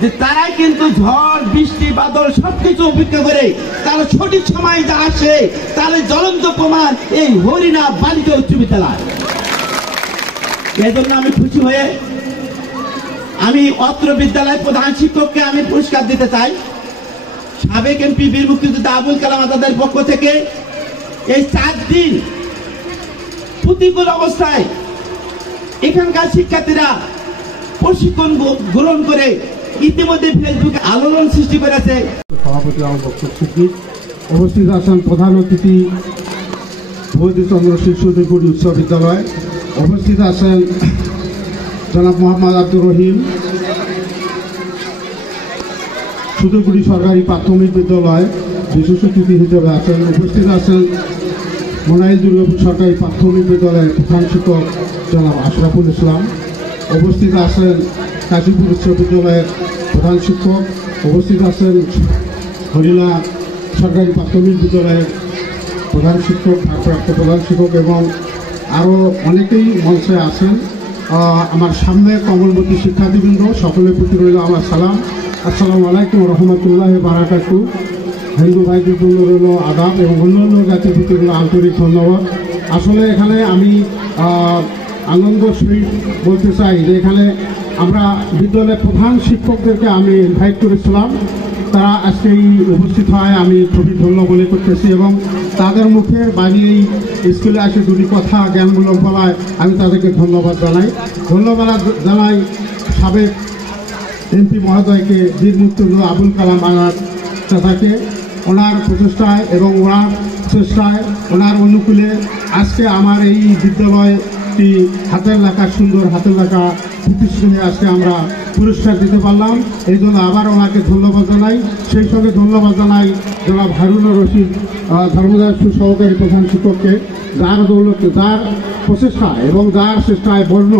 যে তারা কিন্তু ঝড় বৃষ্টি বাদল সবকিছু উপেক্ষা করে তারা সঠিক সময় যা আসে তাহলে জ্বলন্ত প্রমাণ এই হরিণা বালিকা উচ্চ বিদ্যালয়। এই জন্য আমি খুশি হয়ে আমি অত্র বিদ্যালয়ের প্রধান শিক্ষককে আমি পুরস্কার দিতে চাই। সাবেক এমপি বীর মুক্তিযোদ্ধা আবুল কালাম আজাদের পক্ষ থেকে এই 4 দিন প্রতিকূল অবস্থায় এখানকার শিক্ষার্থীরা প্রশিক্ষণ গ্রহণ করে ইতিমধ্যে ফেসবুকে আলোড়ন সৃষ্টি করেছে। সভাপতি উপস্থিত আছেন প্রধান অতিথি বৈদ্যচন্দ্র শিশু উচ্চ বিদ্যালয়, উপস্থিত আছেন জনাব মোহাম্মদ আব্দুর রহিম সুদূরগুড়ি সরকারি প্রাথমিক বিদ্যালয় বিশেষ অতিথি হিসেবে আছেন। উপস্থিত আছেন মোনাইল দুর্গাপুর সরকারি প্রাথমিক বিদ্যালয়ের প্রধান শিক্ষক জনাব আশরাফুল ইসলাম। উপস্থিত আছেন কাশীপুর উচ্চ বিদ্যালয়ের প্রধান শিক্ষক। উপস্থিত আছেন হরিণা সরকারি প্রাথমিক বিদ্যালয়ের প্রধান শিক্ষক, ভারপ্রাপ্ত প্রধান শিক্ষক এবং আরও অনেকেই মঞ্চে আছেন। আমার সামনে কমলবতী শিক্ষার্থীবৃন্দ, সকলের প্রতি রইল আমার সালাম। আসসালামু আলাইকুম রহমতুল্লাহ বারাকাতু। হিন্দু ভাইদের জন্য রইল আদাব এবং অন্যান্য জাতির প্রতি রইল আন্তরিক ধন্যবাদ। আসলে এখানে আমি আনন্দ সহিত বলতে চাই যে এখানে আমরা বিদ্যালয়ের প্রধান শিক্ষকদেরকে আমি ইনভাইট করেছিলাম, তারা আজকেই উপস্থিত হয়, আমি খুবই ধন্য মনে করতেছি এবং তাদের মুখের বাণী এই স্কুলে আসে দুটি কথা জ্ঞানমূলক বলায় আমি তাদেরকে ধন্যবাদ জানাই সাবেক এমপি মহোদয়কে, বীর মুক্তিযোদ্ধা আবুল কালাম আজাদ চাচাকে, ওনার প্রচেষ্টায় এবং ওনার চেষ্টায় ওনার অনুকূলে আজকে আমার এই বিদ্যালয়টি হাতের লেখা সুন্দর হাতের লেখা প্রতিষ্ঠানে আজকে আমরা পুরস্কার দিতে পারলাম। এই জন্য আবার ওনাকে ধন্যবাদ জানাই। সেই সঙ্গে ধন্যবাদ জানাই জনাব হারুনুর রশিদ ধর্মদাস সহকারী প্রধান শিক্ষককে, যার দৌলতে যার প্রচেষ্টা এবং যার চেষ্টায় বর্ণ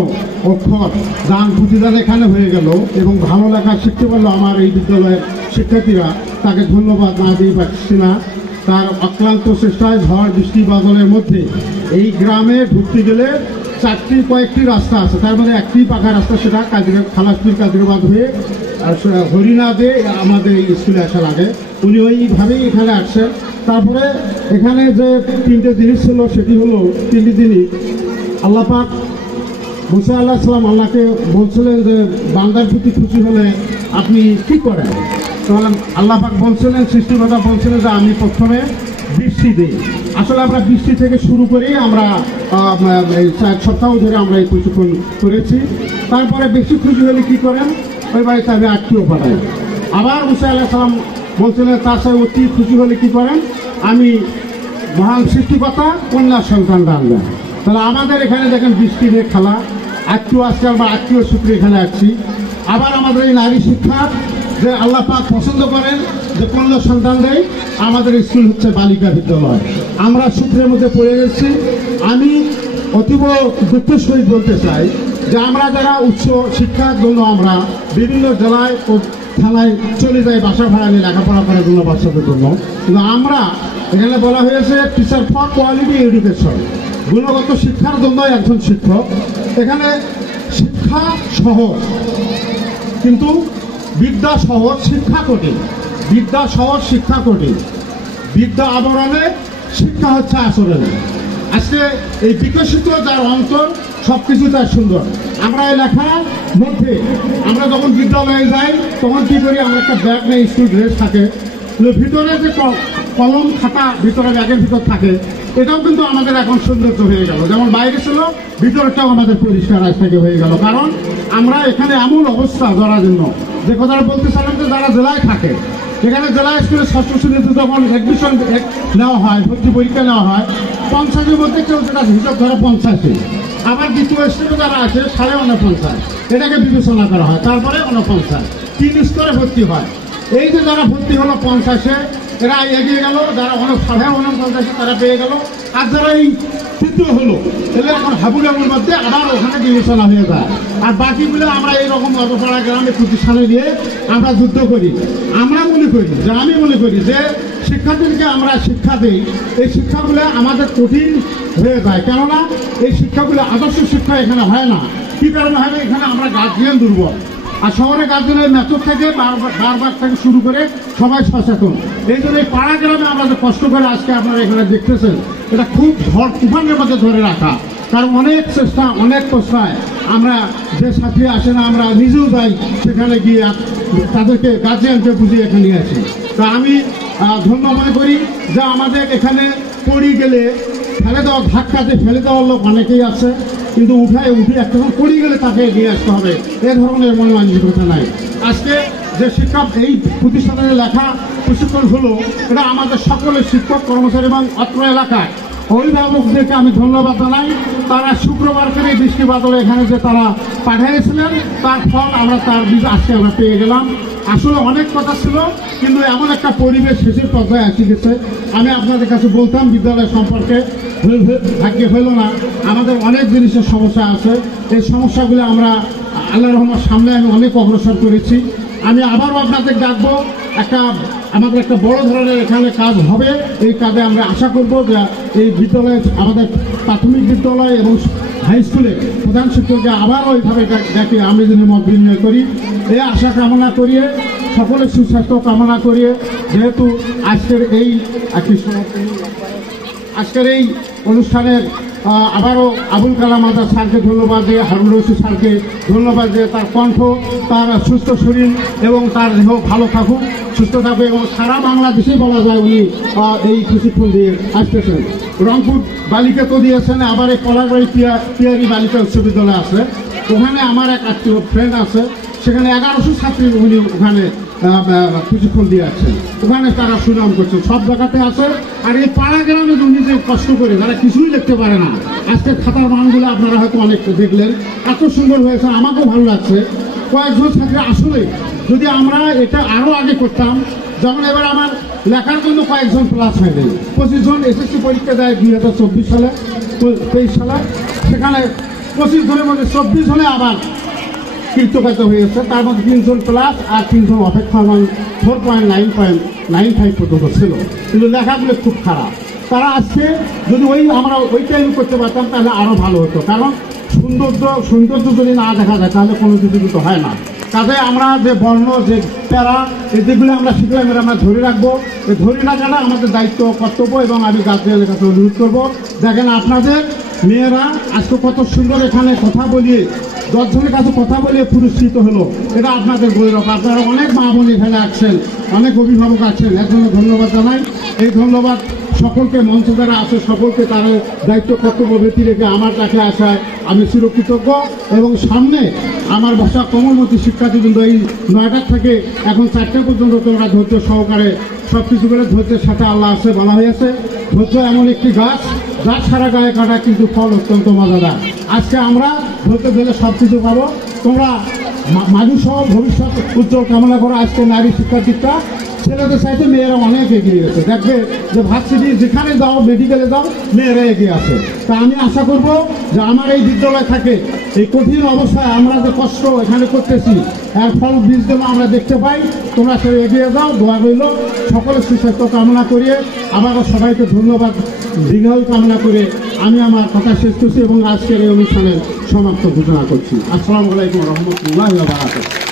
অক্ষর দান প্রতিদান এখানে হয়ে গেল এবং ভালো লেখা শিখতে পারলো আমার এই বিদ্যালয়ের শিক্ষার্থীরা, তাকে ধন্যবাদ না দিয়ে পারছি না। তার অক্লান্ত চেষ্টায় ঝড় বৃষ্টি বাদলের মধ্যে এই গ্রামে ঢুকতে গেলে কয়েকটি রাস্তা আছে, তার মধ্যে একটি পাকা রাস্তা, সেটা খালাসপুর কাদিরাবাদ হয়ে হরিণা দিয়ে আমাদের এই স্কুলে আসার আগে উনি ওইভাবেই এখানে আসছেন। তারপরে এখানে যে 3টে জিনিস ছিল সেটি হলো 3টি জিনিস আল্লাহ পাক মুসা আল্লাহ সালাম আল্লাহকে বলছিলেন যে বান্দার প্রতি খুশি হলে আপনি কি করেন, তাহলে আল্লাহ পাক বলছিলেন, সৃষ্টিকর্তা বলছিলেন যে আমি প্রথমে বৃষ্টি দিই। আসলে আমরা বৃষ্টি থেকে শুরু করেই আমরা এই 4 সপ্তাহ ধরে আমরা এই প্রশিক্ষণ করেছি। তারপরে বেশি খুশি হলে কি করেন, ওই বাড়িতে আমি আত্মীয় পাঠাই। আবার মুসা আল্লাহ সালাম বলছিলেন তার সাথে অতি খুশি হলে কি করেন, আমি মহান সৃষ্টিকর্তা কন্যা সন্তান দান দেন। তাহলে আমাদের এখানে দেখেন বৃষ্টি নিয়ে খেলা, আত্মীয় আজকে আমরা আত্মীয় সূত্রে এখানে আসছি। আবার আমাদের এই নারী শিক্ষা যে আল্লাহ পাক পছন্দ করেন যে কন্যা সন্তান দেয়, আমাদের স্কুল হচ্ছে বালিকা বিদ্যালয়। আমরা সূত্রের মধ্যে পড়ে গেছি। আমি অতীব দুঃখের সহিত বলতে চাই যে আমরা যারা উচ্চ শিক্ষার জন্য আমরা বিভিন্ন জেলায় ও থানায় চলে যাই বাসা ভাড়া নিয়ে লেখাপড়া করার জন্য বাচ্চাদের জন্য, কিন্তু আমরা এখানে বলা হয়েছে টিচার ফর কোয়ালিটি এডুকেশন, গুণগত শিক্ষার জন্য একজন শিক্ষক। এখানে শিক্ষা সহজ কিন্তু বিদ্যা সহজ, শিক্ষা কঠিন। বিদ্যা সহজ, শিক্ষা কঠিন। বিদ্যা আবরণে, শিক্ষা হচ্ছে আচরণে। আজকে এই বিকশিত যার অন্তর সবকিছু তার সুন্দর। আমরা এই লেখার মধ্যে আমরা যখন বিদ্যালয়ে যাই তখন কি করি, আমরা একটা ব্যাগ নেই, স্কুল ড্রেস থাকে, ভিতরে যে কলম খাতা ভিতরে ব্যাগের ভিতর থাকে, এটাও কিন্তু আমাদের এখন সৌন্দর্য হয়ে গেল। যেমন বাইরে ছিল, ভিতরটাও আমাদের পরিষ্কার আজ থেকে হয়ে গেল। কারণ আমরা এখানে এমন অবস্থা জরাজীর্ণ, যে কথাটা বলতেছিলাম যে যারা জেলায় থাকে, এখানে জেলা স্কুলে ষষ্ঠ শ্রেণীতে যখন অ্যাডমিশন নেওয়া হয়, ভর্তি পরীক্ষা নেওয়া হয়, 50-এর মধ্যে কেউ যেটা হিসাব ধরে 50-এ, আবার দ্বিতীয় স্তরে যারা আছে 49.5, এটাকে বিবেচনা করা হয়, তারপরে 49, 3 স্তরে ভর্তি হয়। এই যে যারা ভর্তি হলো 50-এ, এরা এগিয়ে গেল, যারা 49 তারা পেয়ে গেল, আর যারা এই তৃতীয় হলো এদের এখন হাবুডাবুর মধ্যে আবার ওখানে বিবেচনা হয়ে যায়। আর বাকিগুলো আমরা এইরকম অতপাড়া গ্রামে প্রতিষ্ঠানে দিয়ে আমরা যুদ্ধ করি। আমরা মনে করি যে, আমি মনে করি যে শিক্ষার্থীদেরকে আমরা শিক্ষা দিই, এই শিক্ষাগুলো আমাদের কঠিন হয়ে যায়। কেননা এই শিক্ষাগুলো আদর্শ শিক্ষা এখানে হয় না। কী কারণে হয় না? এখানে আমরা গার্জিয়ান দুর্বল, আর শহরে গার্জেনের মেথড থেকে বারবার থেকে শুরু করে সবাই সচেতন। এই জন্য এই পাড়া গ্রামে আমরা যে কষ্ট করে আজকে আপনারা এখানে দেখতেছেন, এটা খুব ঝড় তুফানের মধ্যে ধরে রাখা। কারণ অনেক চেষ্টা, অনেক প্রশ্রয়, আমরা যে সাথী আসে না, আমরা নিজেও যাই সেখানে গিয়ে তাদেরকে গার্জিয়ানকে বুঝিয়ে এখানে নিয়ে আসি। তা আমি ধন্য মনে করি যে আমাদের এখানে পড়ে গেলে ফেলে দেওয়া, ধাক্কাতে ফেলে দেওয়ার লোক অনেকেই আছে, কিন্তু উঠে একটা পড়ে গেলে তাকে এগিয়ে আসতে হবে, এ ধরনের মনে মানসিকতা নাই। আজকে যে শিক্ষা এই প্রতিষ্ঠানের লেখা প্রশিক্ষণ হলো, এটা আমাদের সকলের শিক্ষক কর্মচারী এবং অত্র এলাকায় অভিভাবকদেরকে আমি ধন্যবাদ জানাই। তারা শুক্রবার করে বৃষ্টি বাদলে এখানে যে তারা পাঠিয়েছিলেন, তার ফল আমরা তার বীজ আজকে আমরা পেয়ে গেলাম। আসলে অনেক কথা ছিল, কিন্তু এমন একটা পরিবেশ শেষের পর্যায়ে আসি গেছে। আমি আপনাদের কাছে বলতাম বিদ্যালয় সম্পর্কে, ভাগ্যে হইল না, আমাদের অনেক জিনিসের সমস্যা আছে। এই সমস্যাগুলো আমরা আল্লাহ রহমানের সামনে আমি অনেক অগ্রসর করেছি। আমি আবারও আপনাদের ডাকবো, আমাদের একটা বড় ধরনের এখানে কাজ হবে। এই কাজে আমরা আশা করব যে এই বিদ্যালয়ে, আমাদের প্রাথমিক বিদ্যালয় এবং হাই স্কুলে প্রধান শিক্ষককে আবারও এইভাবে ডেকে আমি যদি মত বিনিময় করি, এই আশা কামনা করিয়ে, সকলের সুস্বাস্থ্য কামনা করিয়ে, যেহেতু আজকের এই অনুষ্ঠানের আবারও আবুল কালাম আজাদ স্যারকে ধন্যবাদ দিয়ে, হারুন রশিদ স্যারকে ধন্যবাদ দিয়ে, তার কণ্ঠ, তার সুস্থ শরীর এবং তার দেহ ভালো থাকুক, সুস্থ থাকুক, এবং সারা বাংলাদেশেই বলা যায় উনি এই প্রশিক্ষণ দিয়ে আসতেছেন। রংপুর বালিকা তো দিয়েছেন, আবার এই কলারবাড়ি পিয়ারি বালিকা উচ্চ বিদ্যালয় আছে, ওখানে আমার এক আত্মীয় ফ্রেন্ড আছে, সেখানে 1100 ছাত্রী উনি ওখানে প্রশিক্ষণ দিয়ে আসছেন, ওখানে তারা সুনাম করছে, সব জায়গাতে আছে। আর এই পাড়া গ্রামে উনি যে কষ্ট করে, যারা কিছুই দেখতে পারে না, আজকে খাতার মানগুলো আপনারা হয়তো অনেক দেখলেন, এত সুন্দর হয়েছে, আমাকেও ভালো লাগছে। কয়েকজন ছাত্রী আসলে যদি আমরা এটা আরও আগে করতাম, যেমন এবার আমার লেখার জন্য কয়েকজন প্লাস হয়ে গেল, 25 জন এসএসসি পরীক্ষা দেয় 2024 সালে, 23 সালে, সেখানে 25 জনের মধ্যে 24 জনে আবার কৃতকার্য হয়েছে, তার মধ্যে 3 জন প্লাস আর 3 জন অপেক্ষামান 4.95 পর্যন্ত ছিল, কিন্তু লেখাগুলো খুব খারাপ। তারা আজকে যদি আমরা ওই টাইম করতে পারতাম তাহলে আরও ভালো হতো। কারণ সৌন্দর্য যদি না দেখা যায় তাহলে কোনো কিছু কিন্তু হয় না। কাজে আমরা যে বর্ণ, যে প্যারা, এই যেগুলো আমরা শিখলাম, এটা আমরা ধরে রাখবো। এই ধরে রাখাটা আমাদের দায়িত্ব, কর্তব্য, এবং আমি গার্জিয়ানের কাছে অনুরোধ করবো, দেখেন আপনাদের মেয়েরা আজকে কত সুন্দর এখানে কথা বলিয়ে, 10 জনের কাছে কথা বলিয়ে পুরস্কৃত হলো, এটা আপনাদের গৌরব। আপনারা অনেক মা বোন এখানে আসছেন, অনেক অভিভাবক আছেন, এর জন্য ধন্যবাদ জানাই। এই ধন্যবাদ সকলকে, মঞ্চ যারা আছে সকলকে, তার দায়িত্ব কর্তব্য ব্যক্তি রেখে আমার কাছে আসায় আমি চিরকৃতজ্ঞ। এবং সামনে আমার বসা কোমলমতি শিক্ষার্থীবৃন্দ এই 9টা থেকে এখন 4টা পর্যন্ত তোমরা ধৈর্য সহকারে সব কিছু করে, ধৈর্যের সাথে আল্লাহ আছে বলা হয়েছে। ধৈর্য এমন একটি গাছ, গাছ সারা গায়ে কাটা, কিন্তু ফল অত্যন্ত মজাদার। আজকে আমরা ধৈর্য দিলে সব কিছু পাবো। তোমরা মানুষ সহ ভবিষ্যৎ উজ্জ্বল কামনা করো। আজকে নারী শিক্ষার্থীরা ছেলেদের চাইতে মেয়েরা অনেক এগিয়ে গেছে। দেখবে যে ভার্সিটি যেখানে যাও, মেডিকেলে যাও, মেয়েরা এগিয়ে আছে। তা আমি আশা করব যে আমার এই বিদ্যালয় থাকে, এই কঠিন অবস্থায় আমরা যে কষ্ট এখানে করতেছি, এর ফল বীজ যেন আমরা দেখতে পাই। তোমরা সে এগিয়ে যাও, দোয়া রইল। সকলের সুস্বাস্থ্য কামনা করিয়ে আবারও সবাইকে ধন্যবাদ, দীর্ঘায়ু কামনা করে আমি আমার কথা শেষ করছি এবং আজকের এই অনুষ্ঠানের সমাপ্ত ঘোষণা করছি। আসসালামু আলাইকুম রহমতুল্লাহি ওয়া বারাকাতুহু।